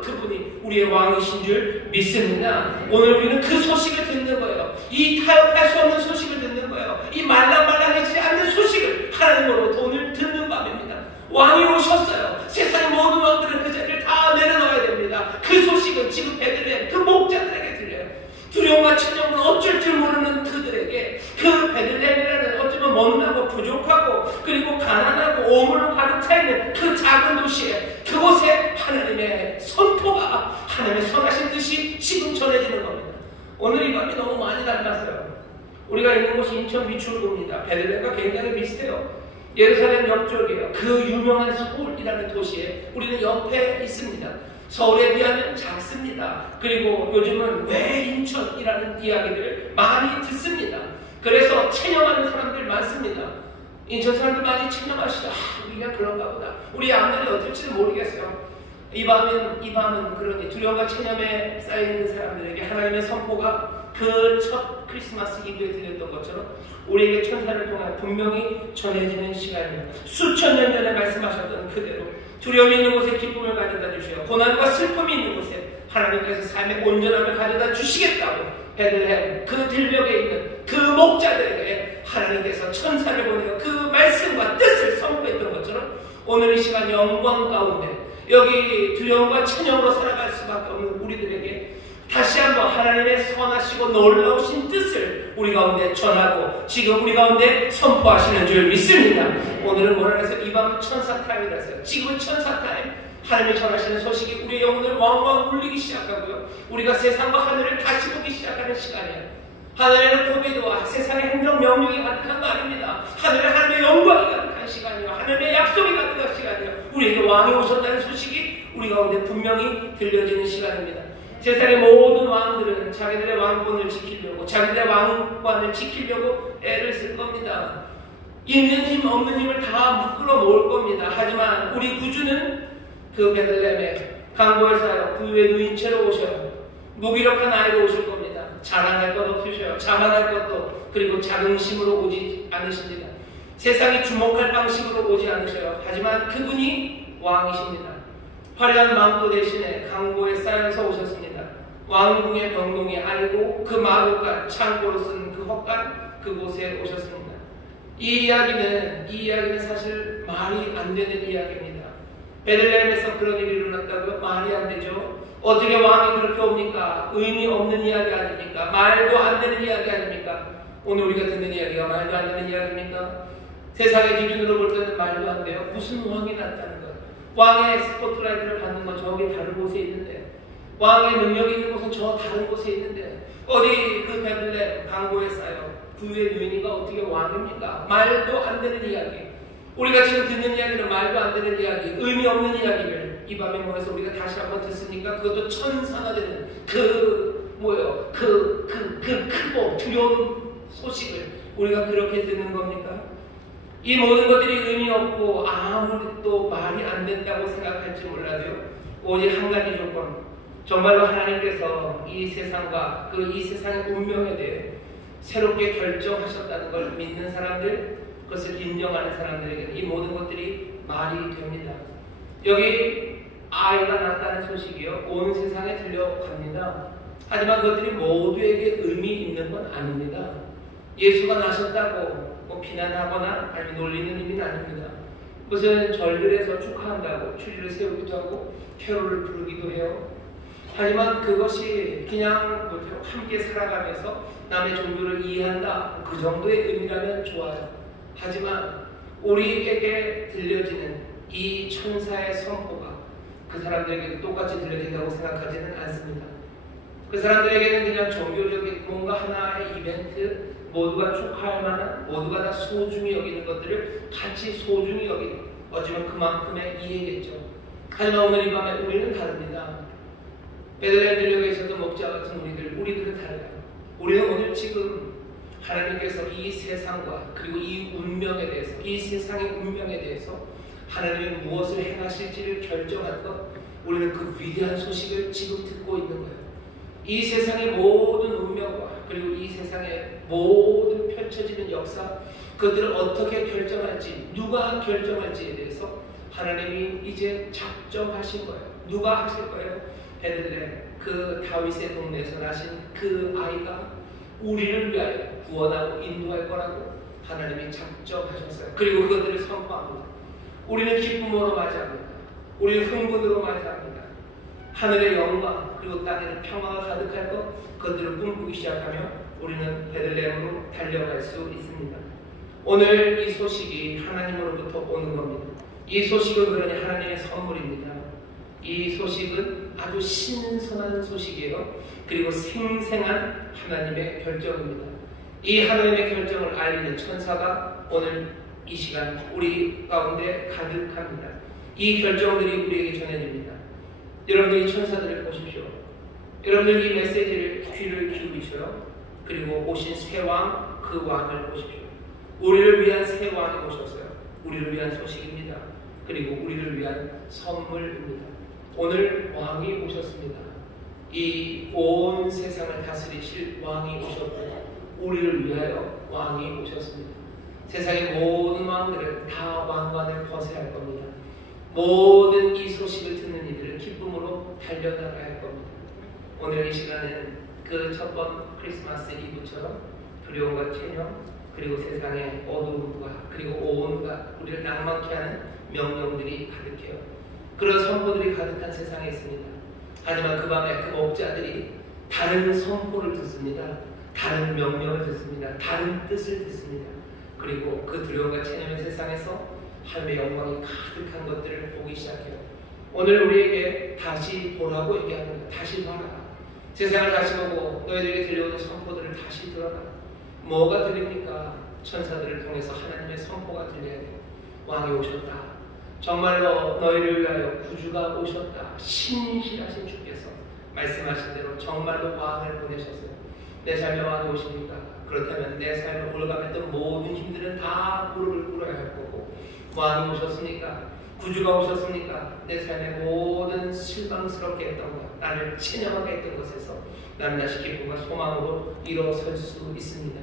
그분이 우리의 왕이신 줄 믿습니다. 오늘 우리는 그 소식을 듣는 거예요. 이 타협할 수 없는 소식을 듣는 거예요. 이 말랑말랑해지지 않는 소식을 하나님으로부터 오늘 듣는 밤입니다. 왕이 오셨어요. 세상의 모든 왕들은 그 자리를 다 내려놓아야 됩니다. 그 소식은 지금 베들레헴 그 목자들에게 들려요. 두려움과 체념은 어쩔 줄 모르는 그들에게 그 베들레헴이라는 어쩌면 못나고 부족하고 그리고 가난하고 오물로 가득 차있는 그 작은 도시에 그곳에 하나님의 선포가 하나님의 선하신 뜻이 지금 전해지는 겁니다. 오늘 이 밤이 너무 많이 닮았어요. 우리가 있는 곳이 인천 미추홀구입니다. 베들레헴과 굉장히 비슷해요. 예루살렘 옆쪽이에요. 그 유명한 서울이라는 도시에 우리는 옆에 있습니다. 서울에 비하면 작습니다. 그리고 요즘은 왜 인천이라는 이야기들을 많이 듣습니다. 그래서 체념하는 사람들 많습니다. 인천 사람들 많이 체념하시죠. 우리가 그런가 보다. 우리 앞날이 어떨지는 모르겠어요. 이 밤은 그러니 두려움과 체념에 쌓여있는 사람들에게 하나님의 선포가 그 첫 크리스마스 이브에 들렸던 것처럼 우리에게 천사를 통해 분명히 전해지는 시간이에요. 수천 년 전에 말씀하셨던 그대로 두려움이 있는 곳에 기쁨을 가져다 주시고 고난과 슬픔이 있는 곳에 하나님께서 삶의 온전함을 가져다 주시겠다고 베들레헴 그 들녘에 있는 그 목자들에게 하나님께서 천사를 보내어 그 말씀과 뜻을 선포했던 것처럼 오늘 이 시간 영광 가운데 여기 두려움과 체념으로 살아갈 수밖에 없는 우리들에게 다시 한번 하나님의 선하시고 놀라우신 뜻을 우리 가운데 전하고 지금 우리 가운데 선포하시는 줄 믿습니다. 오늘은 뭐라 해서 이 밤은 천사 타임이라서요. 지금은 천사 타임. 하나님이 전하시는 소식이 우리의 영혼을 왕왕 울리기 시작하고요. 우리가 세상과 하늘을 다시 보기 시작하는 시간이에요. 하늘에는 고비도와 세상의 행정 명령이 가득한 거 아닙니다. 하늘에 하나님의 영광이 가득한 시간이요. 하나님의 약속이 가득한 시간이요. 우리에게 왕이 오셨다는 소식이 우리 가운데 분명히 들려지는 시간입니다. 세상의 모든 왕들은 자기들의 왕권을 지키려고 자기들의 왕관을 지키려고 애를 쓸 겁니다. 있는 힘 없는 힘을 다 묶어 놓을 겁니다. 하지만 우리 구주는 그 베들레헴에 강보에서 부유의 누인체로 오셔요. 무기력한 아이로 오실 겁니다. 자랑할 것 없으셔요. 자만할 것도, 그리고 자긍심으로 오지 않으십니다. 세상이 주목할 방식으로 오지 않으셔요. 하지만 그분이 왕이십니다. 화려한 망토 대신에 강보에 쌓여서 오셨습니다. 왕궁의 병동이 아니고 그 마구간, 창고로 쓴 그 헛간, 그곳에 오셨습니다. 이 이야기는 사실 말이 안 되는 이야기입니다. 베들레헴에서 그런 일이 일어났다고요? 말이 안 되죠. 어떻게 왕이 그렇게 옵니까? 의미 없는 이야기 아닙니까? 말도 안 되는 이야기 아닙니까? 오늘 우리가 듣는 이야기가 말도 안 되는 이야기입니까? 세상의 기준으로 볼 때는 말도 안 돼요. 무슨 왕이 났다는 거예요? 왕의 스포트라이트를 받는 건 저기 다른 곳에 있는데, 왕의 능력이 있는 곳은 저 다른 곳에 있는데, 어디 그 베들레헴 강고에 쌓여 부유의 누이니가 어떻게 왕입니까? 말도 안 되는 이야기. 우리가 지금 듣는 이야기는 말도 안 되는 이야기, 의미 없는 이야기를 이 밤에 모여서 우리가 다시 한번 듣으니까 그것도 천사가 되는 크고 두려운 소식을 우리가 그렇게 듣는 겁니까? 이 모든 것들이 의미 없고 아무리 또 말이 안 된다고 생각할지 몰라도요, 오직 한 가지 조건, 정말로 하나님께서 이 세상과 이 세상의 운명에 대해 새롭게 결정하셨다는 걸 믿는 사람들, 그것을 인정하는 사람들에게는 이 모든 것들이 말이 됩니다. 여기 아이가 낳았다는 소식이요, 온 세상에 들려갑니다. 하지만 그것들이 모두에게 의미 있는 건 아닙니다. 예수가 나셨다고 비난하거나 아니면 놀리는 의미는 아닙니다. 무슨 절들에서 축하한다고 추리를 세우기도 하고 캐롤을 부르기도 해요. 하지만 그것이 그냥 함께 살아가면서 남의 종교를 이해한다, 그 정도의 의미라면 좋아요. 하지만 우리에게 들려지는 이 천사의 선포가 그 사람들에게 똑같이 들려진다고 생각하지는 않습니다. 그 사람들에게는 그냥 종교적인 뭔가 하나의 이벤트, 모두가 축하할 만한, 모두가 다 소중히 여기는 것들을 같이 소중히 여기는, 어쩌면 그만큼의 이해겠죠. 하지만 오늘 이 밤에 우리는 다릅니다. 베들레헴 들녘에 있었던 목자 같은 우리들은 달라요. 우리는 오늘 지금 하나님께서 이 세상과 그리고 이 운명에 대해서, 이 세상의 운명에 대해서 하나님이 무엇을 행하실지를 결정한 것, 우리는 그 위대한 소식을 지금 듣고 있는 거예요. 이 세상의 모든 운명과 그리고 이 세상의 모든 펼쳐지는 역사, 그것들을 어떻게 결정할지, 누가 결정할지에 대해서 하나님이 이제 작정하신 거예요. 누가 하실 거예요? 베들레헴, 그 다윗의 동네에서 나신 그 아이가 우리를 위하여 구원하고 인도할 거라고 하나님이 작정하셨어요. 그리고 그것들을 선포합니다. 우리는 기쁨으로 맞이합니다. 우리는 흥분으로 맞이합니다. 하늘의 영광 그리고 땅에는 평화가 가득할 것, 그것들을 꿈꾸기 시작하며 우리는 베들레헴으로 달려갈 수 있습니다. 오늘 이 소식이 하나님으로부터 오는 겁니다. 이 소식은 그러니 하나님의 선물입니다. 이 소식은 아주 신선한 소식이에요. 그리고 생생한 하나님의 결정입니다. 이 하나님의 결정을 알리는 천사가 오늘 이 시간 우리 가운데 가득합니다. 이 결정들이 우리에게 전해집니다. 여러분들 이 천사들을 보십시오. 여러분들 이 메시지를 귀를 기울이셔요. 그리고 오신 새 왕, 그 왕을 보십시오. 우리를 위한 새 왕이 오셨어요. 우리를 위한 소식입니다. 그리고 우리를 위한 선물입니다. 오늘 왕이 오셨습니다. 이 온 세상을 다스리실 왕이 오셨고, 우리를 위하여 왕이 오셨습니다. 세상의 모든 왕들은 다 왕관을 벗어야 할 겁니다. 모든 이 소식을 듣는 이들은 기쁨으로 달려나가야 할 겁니다. 오늘 이 시간은 그 첫 번 크리스마스 이브처럼 두려움과 체념, 그리고 세상의 어두움과 그리고 온갖 우리를 낭만케 하는 명령들이 가득해요. 그런 선포들이 가득한 세상에 있습니다. 하지만 그 밤에 그 목자들이 다른 선포를 듣습니다. 다른 명령을 듣습니다. 다른 뜻을 듣습니다. 그리고 그 두려움과 체념의 세상에서 하나님의 영광이 가득한 것들을 보기 시작해요. 오늘 우리에게 다시 보라고 얘기합니다. 다시 봐라. 세상을 다시 보고 너희들에게 들려오는 선포들을 다시 들어라. 뭐가 들립니까? 천사들을 통해서 하나님의 선포가 들려야 돼요. 왕이 오셨다. 정말로 너희를 위하여 구주가 오셨다. 신실하신 주께서 말씀하신 대로 정말로 왕을 보내셨어요. 내 삶에 왕이 오십니까? 그렇다면 내 삶을 올가맸던 모든 힘들은 다 무릎을 꿇어야 할 거고, 왕이 오셨으니까 구주가 오셨습니까? 내 삶의 모든 실망스럽게 했던 것, 나를 체념하게 했던 것에서 나는 다시 기쁨과 소망으로 일어설 수 있습니다.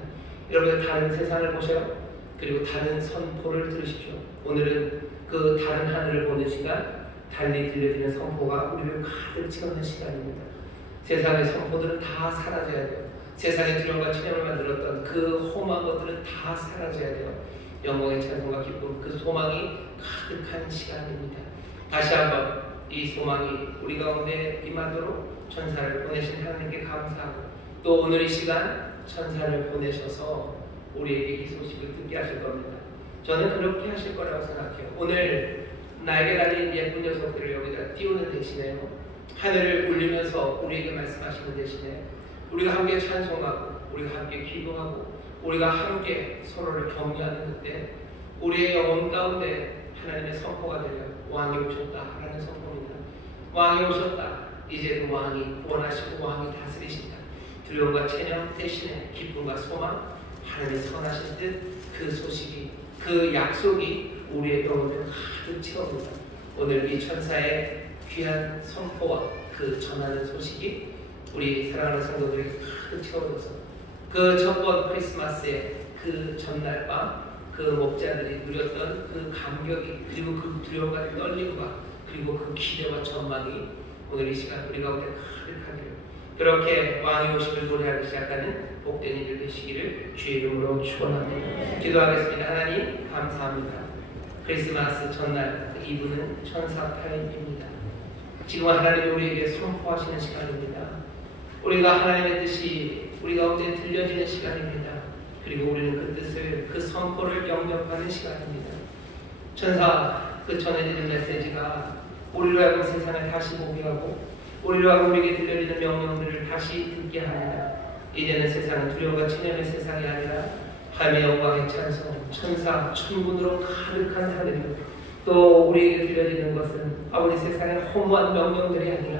여러분들 다른 세상을 보셔요. 그리고 다른 선포를 들으십시오. 오늘은 그 다른 하늘을 보는 시간, 달리 들려지는 선포가 우리를 가득 채우는 시간입니다. 세상의 선포들은 다 사라져야 돼요. 세상의 두려움과 체념을 만들었던 그 험한 것들은 다 사라져야 돼요. 영광의 찬송과 기쁨, 그 소망이 가득한 시간입니다. 다시 한번 이 소망이 우리 가운데 임하도록 천사를 보내신 하나님께 감사하고, 또 오늘 이 시간 천사를 보내셔서 우리에게 이 소식을 듣게 하실 겁니다. 저는 그렇게 하실 거라고 생각해요. 오늘 날개 달린 예쁜 녀석들을 여기다 띄우는 대신에, 하늘을 울리면서 우리에게 말씀하시는 대신에, 우리가 함께 찬송하고 우리가 함께 기도하고 우리가 함께 서로를 격려하는 그때 우리의 영혼 가운데 하나님의 선포가 되려 왕이 오셨다 라는 선포입니다. 왕이 오셨다. 이제 그 왕이 구원하시고 왕이 다스리신다. 두려움과 체념 대신에 기쁨과 소망, 하나님의 선하신 뜻, 그 소식이, 그 약속이 우리의 영혼을 가득 채웁니다. 오늘 이 천사의 귀한 선포와 그 전하는 소식이 우리 사랑하는 성도들에게 가득 채워져서 그 첫 번 크리스마스의 그 전날 밤 그 목자들이 누렸던 그 감격이, 그리고 그 두려움과 떨림과 그리고 그 기대와 전망이 오늘 이 시간 우리 가운데 가득하기를, 그렇게 왕의 오심을 노래하기 시작하는 복된 이들 되시기를 주의 이름으로 축원합니다. 기도하겠습니다. 하나님 감사합니다. 크리스마스 전날 그 이브는 천사 타임입니다. 지금 하나님이 우리에게 선포하시는 시간입니다. 우리가 하나님의 뜻이 우리 가운데 들려지는 시간입니다. 그리고 우리는 그 뜻을, 그 선포를 영접하는 시간입니다. 천사 그 전해지는 메시지가 우리로 하여금 세상을 다시 보게 하고 우리로 하여금 우리에게 들려지는 명령들을 다시 듣게 합니다. 이제는 세상은 두려움과 체념의 세상이 아니라 하나님의 영광의 찬송, 천사, 천군으로 가득한 하늘이요, 또 우리에게 들려지는 것은 아버지 세상의 허무한 명령들이 아니라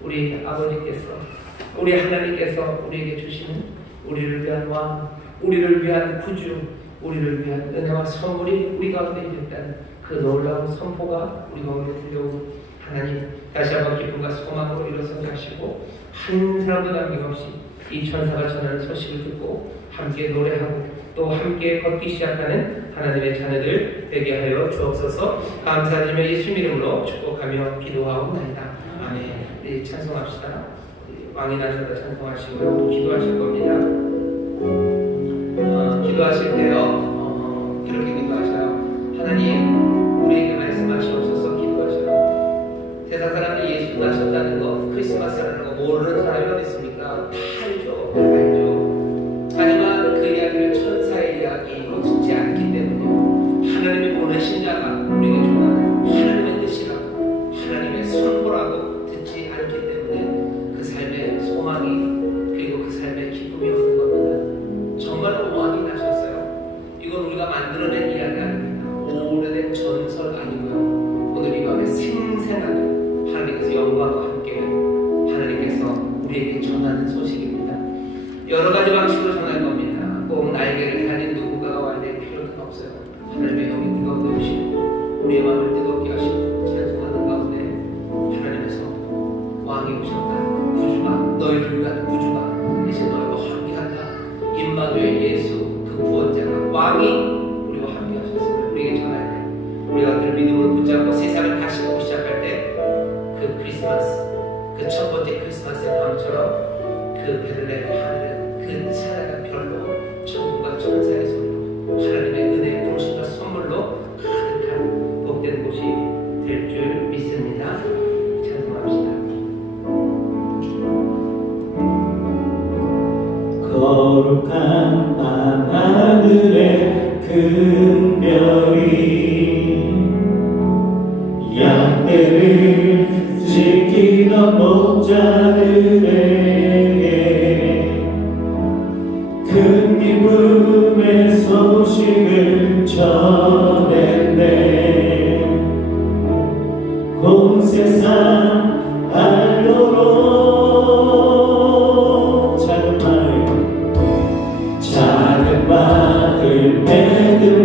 우리 아버지께서, 우리 하나님께서 우리에게 주시는 우리를 위한 왕, 우리를 위한 구주, 우리를 위한 은혜와 선물이 우리 가운데 있다는 그 놀라운 선포가 우리 가운데 들려오고, 하나님 다시 한번 기쁨과 소망으로 일어서게 하시고 한 사람도 남김없이 이 천사가 전하는 소식을 듣고 함께 노래하고 또 함께 걷기 시작하는 하나님의 자녀들 되게 하여 주옵소서. 감사드리며 예수님 이름으로 축복하며 기도하옵나이다. 아멘. 네, 찬송합시다. 왕이 나셔서 찬송하시고요. 또 기도하실 겁니다. 기도하실 때요, 이렇게 기도하셔요. 하나님, 우리에게 말씀하시옵소서. 기도하셔요. 세상 사람들이 예수 나셨다는 거, 크리스마스라는 거 모르는 사람이 어디 있습니까? 다 알죠. 다 알죠. 하지만 그 이야기를 천사의 이야기로 듣지 않기 때문에 하나님이 보내신 자가 우리에게 전하는 하나님의 뜻이라고, 하나님의 선포라고 듣지 않기 때문에 그 삶의 소망이, 그리고 그 삶의 기쁨이 없는 겁니다. 정말로 왕이 나셨어요. 이건 우리가 만들어낸 이야기 아닙니다. 오래된 전설 아니고요. 오늘 이 밤에 생생하게 하나님께서 영광과 함께 하나님께서 우리에게 전하는 소식입니다. 여러 가지 방식으로 전할 겁니다. 꼭 날개를 달린 누군가가 와야 될 필요는 없어요. 하나님의 영이 우리 가운데 오시고 우리의 마음을 뜨겁게 하시고 찬송하는 가운데 하나님의 성, 왕이 오셨다. 구주가, 너희를 위한 구주가 이제 너희와 함께한다. 임마누엘 예수, 그 구원자가, 왕이 우리와 함께 하셨습니다. 우리에게 전할 때, 우리가 늘 믿음으로 붙잡고 세상을 다시 보기 시작할 때, 그 크리스마스, 그 첫 번째 크리스마스의 밤처럼 그 베들레헴의 하늘은 그 찬양한 별로, 천국과 천사의 소리로, 하나님의 은혜의 부르심과 선물로 가득한 복된 곳이 될 줄 믿습니다. 찬송합시다. 거룩한 밤하늘의 큰 별이 양떼를 지키던 목자들에게 큰 기쁨의 소식을 전했네. 온 세상 알도록 작은 마을 베들레헴에서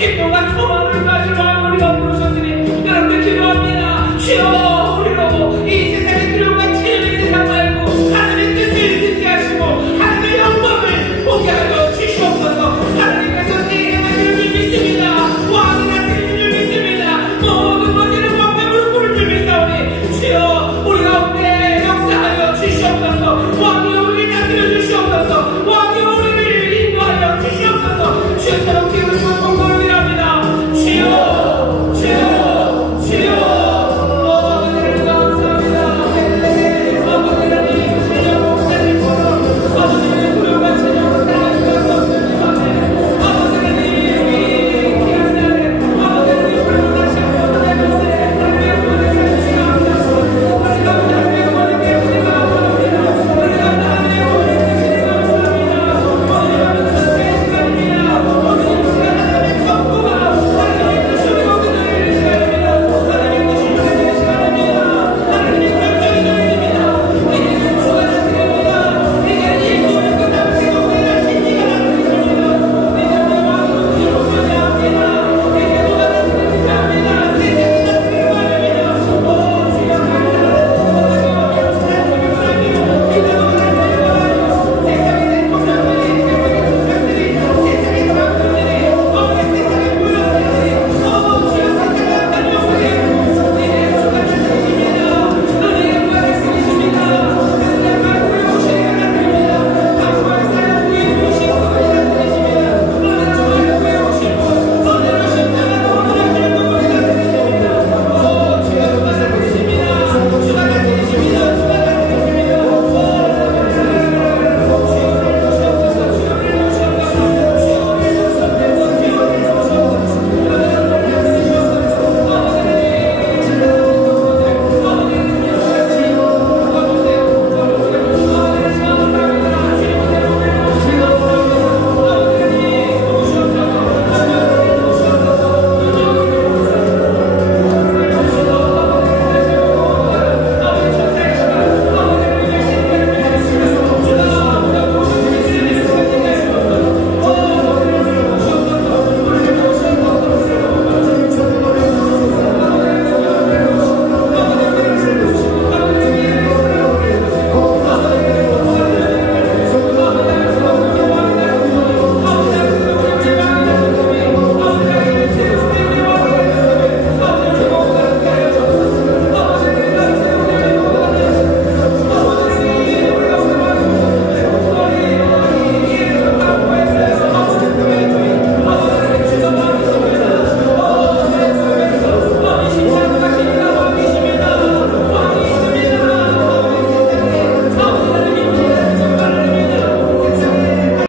기쁨